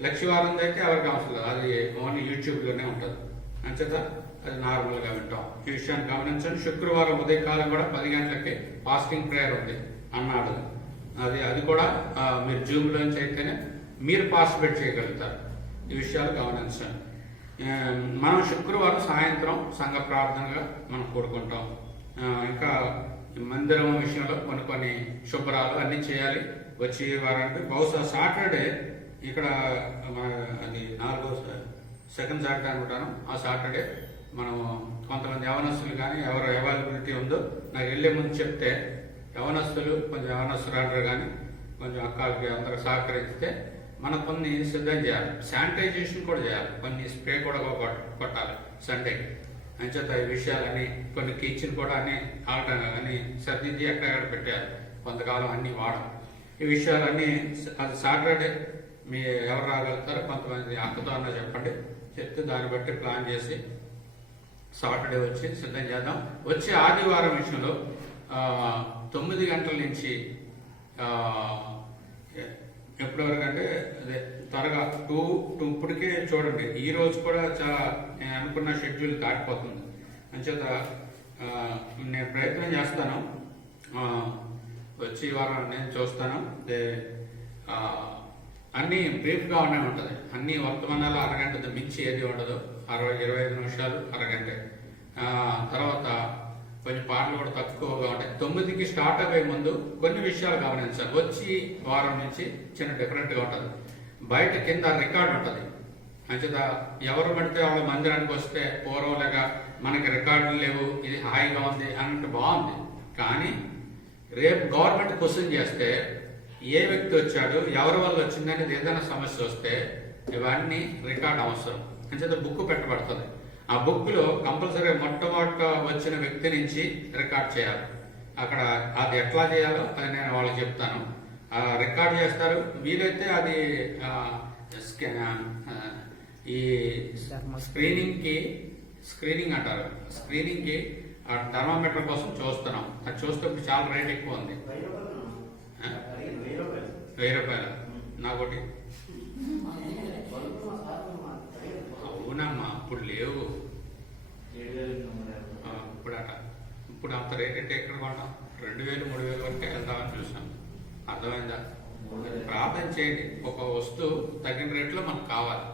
లక్షవారం అయితే ఎవరికి అవసరం లేదు, అది ఓన్లీ యూట్యూబ్లోనే ఉంటుంది అంచేత అది నార్మల్గా వింటాం. ఈ విషయాన్ని గమనించండి. శుక్రవారం ఉదయకాలం కూడా 10 గంటలకి ఫాస్టింగ్ ప్రేయర్ ఉంది అన్నాడు. అది కూడా మీరు జూమ్లోంచి అయితేనే మీరు పార్టిసిపేట్ చేయగలుగుతారు. ఈ విషయాలు గమనించండి. మనం శుక్రవారం సాయంత్రం సంఘ ప్రార్థనగా మనం కూడుకుంటాం. ఇంకా మందిరం విషయంలో కొన్ని శుభ్రాలు అన్నీ చేయాలి. వచ్చే వారానికి బహుశా సాటర్డే ఇక్కడ అది 4వ సెకండ్ సాటర్డే అనుకుంటాను. ఆ సాటర్డే మనం కొంతమంది యవనస్తులు కానీ ఎవరు అవైలబిలిటీ ఉందో నాకు వెళ్ళే ముందు చెప్తే యవనస్తులు కొంచెం యవనస్తులు కానీ కొంచెం అక్కలకి అందరూ సహకరిస్తే మనం కొన్ని సిద్ధం చేయాలి. శానిటైజేషన్ కూడా చేయాలి, కొన్ని స్ప్రే కూడా కొట్టాలి సండే. అంచేత ఈ విషయాలని కొన్ని కిచెన్ కూడా అన్ని అని సర్దిద్ది ఎక్కడెక్కడ పెట్టాలి, కొంతకాలం అన్ని వాడం. ఈ విషయాలన్నీ అది సాటర్డే మీ ఎవరు రాగలుగుతారో కొంతమంది అక్కతో అన్న చెప్పండి, చెప్తే దాన్ని బట్టి ప్లాన్ చేసి సాటర్డే వచ్చి సిద్ధం చేద్దాం. వచ్చే ఆదివారం విషయంలో 9 గంటల నుంచి ఎప్పటి వరకు అంటే అదే త్వరగా 2 ఇప్పటికే చూడండి. ఈ రోజు కూడా చాలా నేను అనుకున్న షెడ్యూల్ దాటిపోతుంది. అంచేత నేను ప్రయత్నం చేస్తాను, వచ్చే వారం నేను చూస్తాను. అన్నీ బ్రీఫ్గా ఉండే ఉంటుంది, అన్ని వర్తమానాలు అరగంట మించి ఏది ఉండదు, 25 నిమిషాలు అరగంట. తర్వాత కొంచెం పాటలు కూడా తక్కువగా ఉంటాయి. 9కి స్టార్ట్ అయ్యే ముందు కొన్ని విషయాలు గమనించాలి. వచ్చి వారం నుంచి చిన్న డిఫరెంట్గా ఉంటుంది. బయట కింద రికార్డు ఉంటుంది. అంచేత ఎవరు పడితే వాళ్ళ మందిరానికి వస్తే పూర్వలేక మనకి రికార్డులు లేవు, ఇది హాయిగా ఉంది అన్నట్టు బాగుంది. కానీ రేపు గవర్నమెంట్ క్వశ్చన్ చేస్తే ఏ వ్యక్తి వచ్చాడు, ఎవరి వల్ల వచ్చిందనేది ఏదైనా సమస్య వస్తే ఇవన్నీ రికార్డ్ అవసరం. అంచేత బుక్ పెట్టబడుతుంది. ఆ బుక్లో కంపల్సరీ మొట్టమొదట వచ్చిన వ్యక్తి నుంచి రికార్డ్ చేయాలి. అక్కడ అది ఎట్లా చేయాలో అది నేను వాళ్ళకి చెప్తాను. రికార్డ్ చేస్తారు. వీలైతే అది ఈ స్క్రీనింగ్ అంటారు, స్క్రీనింగ్కి థర్మామీటర్ కోసం చూస్తున్నాం. అది చూస్తే చాలా రేట్ ఎక్కువ ఉంది. 1000 రూపాయలు నాకోటి. అవునమ్మా, ఇప్పుడు లేవు. ఇప్పుడు అంత రేట్ అంటే ఎక్కడ కొంటాం? 2000, 3000 వరకే వెళ్దామని చూసాం. అర్థమైందా? ప్రార్థన చేయండి, ఒక వస్తువు తగిన రేట్లో మనకు కావాలి.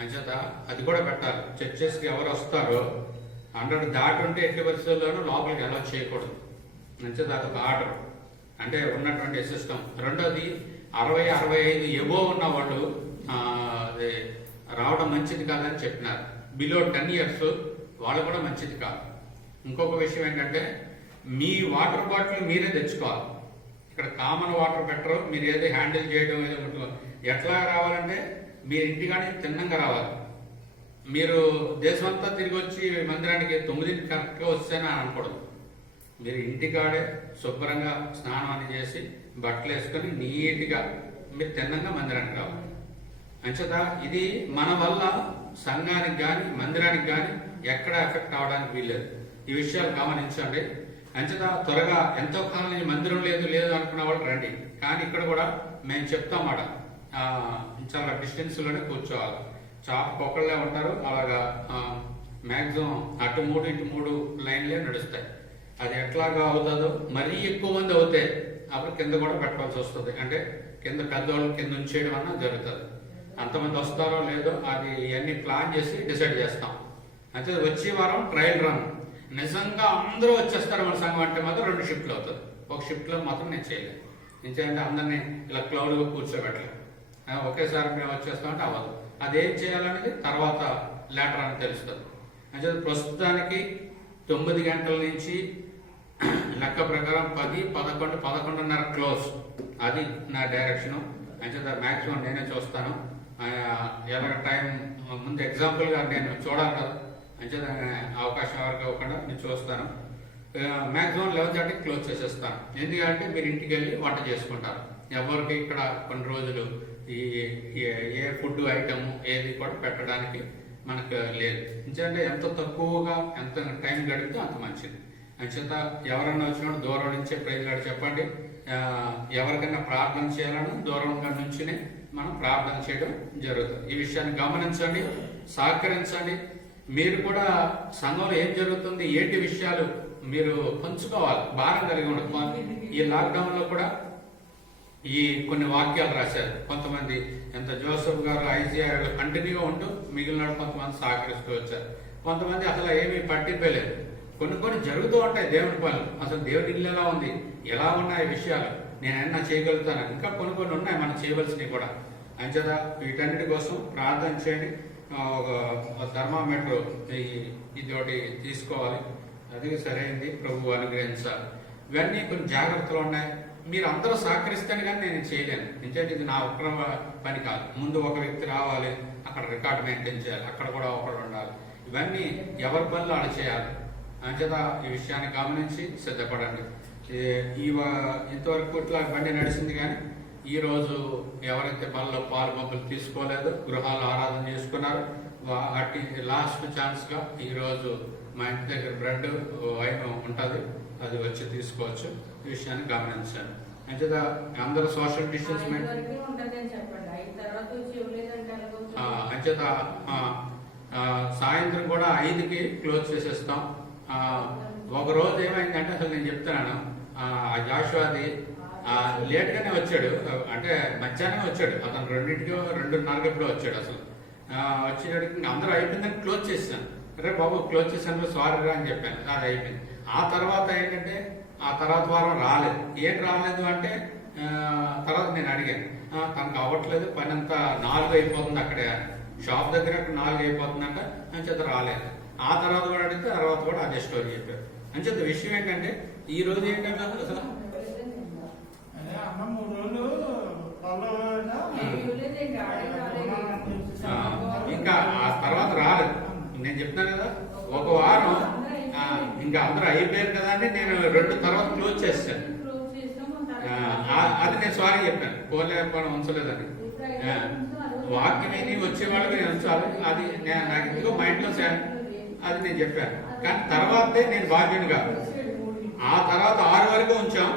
అంచేత అది కూడా పెట్టాలి. చర్చెస్కి ఎవరు వస్తారో 100 దాటి ఉంటే ఎట్టి పరిస్థితుల్లోనూ లోపలికి అలౌ చేయకూడదు. అంచేత అదొక ఆర్డర్, అంటే ఉన్నటువంటి సిస్టమ్. రెండోది 60, 65 ఎబో ఉన్న వాళ్ళు అది రావడం మంచిది కాదని చెప్పినారు. బిలో 10 years వాళ్ళు కూడా మంచిది కాదు. ఇంకొక విషయం ఏంటంటే మీ వాటర్ బాటిల్ మీరే తెచ్చుకోవాలి. ఇక్కడ కామన్ వాటర్ పెట్టరు, మీరు ఏదో హ్యాండిల్ చేయడం ఏదో ఎట్లా రావాలంటే మీరు ఇంటికానే తిన్నంగా రావాలి. మీరు దేశమంతా తిరిగి వచ్చి మందిరానికి 9కి కరెక్ట్గా వస్తేనే అనకూడదు. మీరు ఇంటికాడే శుభ్రంగా స్నానం అని చేసి బట్టలు వేసుకొని నీట్గా మీరు తిన్నంగా మందిరానికి రావాలి. అంచేత ఇది మన వల్ల సంఘానికి కానీ మందిరానికి కానీ ఎక్కడ ఎఫెక్ట్ అవడానికి వీల్లేదు. ఈ విషయాలు గమనించండి. అంచేత త్వరగా ఎంతో కాలం నుంచి మందిరం లేదు అనుకున్న వాళ్ళు రండి. కానీ ఇక్కడ కూడా మేము చెప్తామాట, చాలా డిస్టెన్స్లోనే కూర్చోవాలి. చాప్ ఒకళ్ళే ఉంటారు. అలాగా మ్యాక్సిమం అటు 3 ఇటు 3 లైన్లే నడుస్తాయి. అది ఎట్లాగా అవుతుందో మరీ ఎక్కువ మంది అవుతే అప్పుడు కింద కూడా పెట్టాల్సి వస్తుంది. అంటే కింద పెద్దవాళ్ళు కింద ఉంచేయడం అన్న జరుగుతుంది. అంతమంది వస్తారో లేదో అది ఇవన్నీ ప్లాన్ చేసి డిసైడ్ చేస్తాం. అయితే వచ్చే వారం ట్రయల్ రన్. నిజంగా అందరూ వచ్చేస్తారు మన సంఘం అంటే మాత్రం 2 షిఫ్ట్లు అవుతుంది. ఒక షిఫ్ట్లో మాత్రం నేను చేయలేదు. నేను చేయాలంటే అందరినీ ఇలా క్లౌడ్గా కూర్చోబెట్టలేదు. ఒకేసారి మేము వచ్చేస్తామంటే అవ్వదు. అదేం చేయాలనేది తర్వాత లేటర్ అని తెలుస్తుంది. అంటే ప్రస్తుతానికి 9 గంటల నుంచి లెక్క ప్రకారం 10, 11, 11:30 క్లోజ్. అది నా డైరెక్షను. అంటే మ్యాక్సిమం నేనే చూస్తాను. ఎలాగ టైం ముందు ఎగ్జాంపుల్గా నేను చూడాలి కదా, అంటే అవకాశం ఎవరికి ఇవ్వకుండా నేను చూస్తాను. మ్యాక్సిమం 11:30కి క్లోజ్ చేసేస్తాను. ఎందుకంటే మీరు ఇంటికి వెళ్ళి వంట చేసుకుంటారు. ఎవరికి ఇక్కడ కొన్ని రోజులు ఈ ఏ ఫుడ్ ఐటమ్ ఏది కూడా పెట్టడానికి మనకు లేదు. ఎందుకంటే ఎంత తక్కువగా ఎంత టైం గడిపితే అంత మంచిది. అంచేత ఎవరన్నా వచ్చినప్పుడు దూరం నుంచే ప్రైజ్లాడు చెప్పండి. ఎవరికైనా ప్రార్థన చేయాలని దూరంగా నుంచినే మనం ప్రార్థన చేయడం జరుగుతుంది. ఈ విషయాన్ని గమనించండి, సహకరించండి. మీరు కూడా సంఘంలో ఏం జరుగుతుంది, ఏంటి విషయాలు మీరు పంచుకోవాలి. భారం కలిగి ఉండదు. ఈ లాక్డౌన్లో కూడా ఈ కొన్ని వాక్యాలు రాశారు కొంతమంది. ఎంత జోసెఫ్ గారు, ఐజియా కంటిన్యూగా ఉంటూ మిగిలిన కొంతమంది సహకరిస్తూ వచ్చారు. కొంతమంది అసలు ఏమీ పట్టింపలేదు. కొన్ని జరుగుతూ ఉంటాయి దేవుని పనులు. అసలు దేవుడి ఇల్లు ఎలా ఉంది, ఎలా ఉన్నాయి విషయాలు, నేను ఏమన్నా చేయగలుగుతాను. ఇంకా కొన్ని ఉన్నాయి మనం చేయవలసినవి కూడా. అంచేత వీటన్నిటి కోసం ప్రార్థన చేయండి. ఒక థర్మామీటర్ ఇది ఒకటి తీసుకోవాలి. అది సరైనది, ప్రభు అనుగ్రహించాలి. ఇవన్నీ కొన్ని జాగ్రత్తలు ఉన్నాయి. మీరు అందరూ సహకరిస్తేనే కానీ నేను చేయలేను. ఎందుకంటే ఇది నా ఒక్క పని కాదు. ముందు ఒక వ్యక్తి రావాలి, అక్కడ రికార్డు మెయింటైన్ చేయాలి, అక్కడ కూడా ఒకరు ఉండాలి. ఇవన్నీ ఎవరి పనులు వాళ్ళు చేయాలి. అంచేత ఈ విషయాన్ని గమనించి సిద్ధపడండి. ఇంతవరకు ఇట్లా బండి నడిచింది, కానీ ఈ రోజు ఎవరైతే పనుల్లో పాలు పంపులు తీసుకోలేదు, గృహాలు ఆరాధన చేసుకున్నారు, వాటి లాస్ట్ ఛాన్స్ గా ఈ రోజు మా ఇంటి దగ్గర బ్రెడ్ వైన్ ఉంటుంది, అది వచ్చి తీసుకోవచ్చు. ఈ విషయాన్ని గమనించాను. అంచేత అందరూ సోషల్ డిస్టెన్స్ అంచేత సాయంత్రం కూడా 5కి క్లోజ్ చేసేస్తాం. ఒక రోజు ఏమైందంటే అసలు నేను చెప్తున్నాను, జాషువాది లేట్ గానే వచ్చాడు, అంటే మధ్యాహ్నం వచ్చాడు. అతను 2:30 ఎప్పుడో వచ్చాడు. అసలు వచ్చేటడికి అందరూ అయిపోయిందని క్లోజ్ చేశాను. అరే బాబు క్లోజ్ చేశాను, సారీ రా అని చెప్పాను. అది అయిపోయింది. ఆ తర్వాత ఏంటంటే ఆ తర్వాత వారం రాలేదు. ఏం రాలేదు అంటే తర్వాత నేను అడిగాను, తనకు అవ్వట్లేదు, పని అంతా 4 అయిపోతుంది, అక్కడే షాప్ దగ్గర 4 అయిపోతుందంట, అంచేత రాలేదు. ఆ తర్వాత కూడా అడిగితే తర్వాత కూడా అదే స్టోరీ చెప్పారు. అంచేత విషయం ఏంటంటే ఈ రోజు ఏంటంటే అసలు అమ్మ 3 రోజులు ఇంకా ఆ తర్వాత రాలేదు. నేను చెప్తాను కదా, ఒక వారం ఇంకా అందరూ అయిపోయారు కదా అని నేను 2 తర్వాత క్లోజ్ చేస్తాను. అది నేను సారీ చెప్పాను, పోలేకపోవడం ఉంచలేదని. వాక్యం విని వచ్చే వాళ్ళకి నేను ఉంచాలి, అది నాకు ఎందుకో మైండ్ లో అది నేను చెప్పాను. కానీ తర్వాతే నేను బాధ్యుని కాదు. ఆ తర్వాత 6 వరకు ఉంచాం.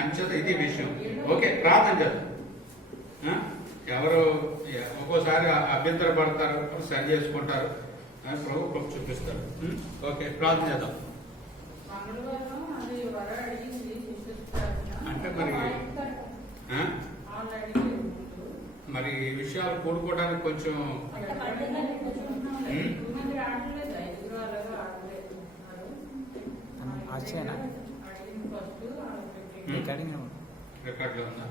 అంచేత ఇది విషయం. ఓకే, ప్రార్థన చేద్దాం. ఎవరు ఒక్కోసారి అభ్యంతర పడతారు, సరి చేసుకుంటారు, ప్రభు కృప చూపిస్తారు. ఓకే, ప్రార్థన చేద్దాం. అంటే మరి ఈ విషయాలు కూడుకోవడానికి కొంచెం రికార్డులో ఉందా?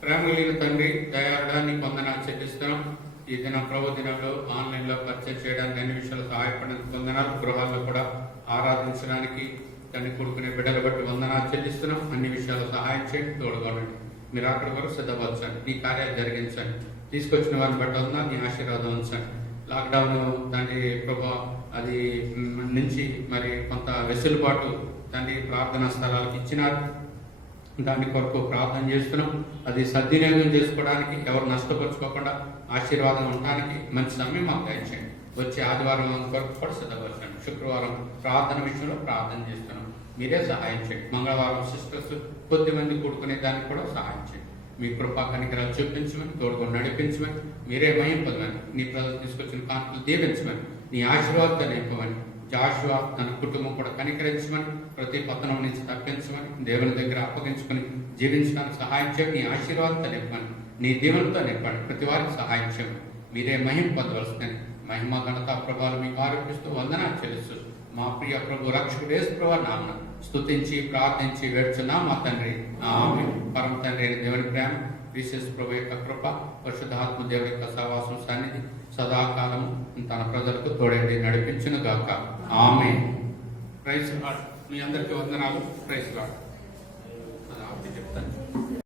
ప్రేమ కలిగిన తండ్రి, దయాళుడా, వందనాలు చెల్లిస్తున్నాం. ఈ దినం ప్రభు దినంలో ఆన్లైన్ లో పర్చేజ్ చేయడానికి అన్ని విషయాలు సహాయపడడానికి వందనాలు. గృహాల్లో కూడా ఆరాధించడానికి తండ్రి కొడుకునే బిడ్డలు బట్టి వందనాలు చెల్లిస్తున్నాం. అన్ని విషయాలు సహాయం చేయండి, తోడుగా ఉండండి. మీరు అక్కడి వరకు సిద్ధపరచండి, నీ కార్యాలు జరిగించండి. తీసుకొచ్చిన వారిని బట్టి ఉందా నీ ఆశీర్వాదం ఉంచండి. లాక్డౌన్ తండ్రి ప్రభా అది నుంచి మరి కొంత వెసులుబాటు తండ్రి ప్రార్థనా స్థలాలకు ఇచ్చినారు. దాని కొరకు ప్రార్థన చేస్తున్నాం. అది సద్వినియోగం చేసుకోవడానికి, ఎవరు నష్టపరుచుకోకుండా ఆశీర్వాదం ఉండడానికి మంచి సమయం మాకు దయచేయండి. వచ్చే ఆదివారం కొరకు కూడా సిద్ధపరచండి. శుక్రవారం ప్రార్థన విషయంలో ప్రార్థన చేస్తున్నాం, మీరే సహాయం చేయండి. మంగళవారం సిస్టర్స్ కొద్దిమంది కూడుకునే దానికి కూడా సహాయం చేయండి. మీ కృపా కనికరాలు చూపించమని, తోడుకొని నడిపించమని, మీరే మహిం పొందమని, నీ ప్రజలు తీసుకొచ్చిన కాంతులు దీవించమని, నీ ఆశీర్వాదాన్ని నింపమని, జాషువా తన కుటుంబం కూడా కనికరించమని, ప్రతి పతనం నుంచి తప్పించమని, దేవుని దగ్గర అప్పగించుకొని జీవించడానికి సహాయం చేయమని, నీ ఆశీర్వాదంతో నింపమని, నీ దీవెనతో నింపండి. ప్రతి వారికి సహాయం చేయమని, మీరే మహిం పొందవలసిందని, మహిమ ఘనత ప్రభావాలు మీకు ఆరోపిస్తూ వందనాలు చెల్లిస్తూ మా ప్రియ ప్రభు రక్షకుడు యేసు ప్రభువు నామమున స్తుతించి ప్రార్థించి వేడుచున్నాం మా తండ్రి, ఆమేన్. పరమ తండ్రి అయిన దేవుని ప్రేమ, క్రీస్తు ప్రభు యొక్క కృప, పరిశుద్ధాత్మ దేవుని యొక్క సహవాసం సన్నిధి సదాకాలము తన ప్రజలకు తోడండి నడిపించును గాక. ఆమేన్. Praise lord. మీ అందరికీ వందనాలు. Praise lord.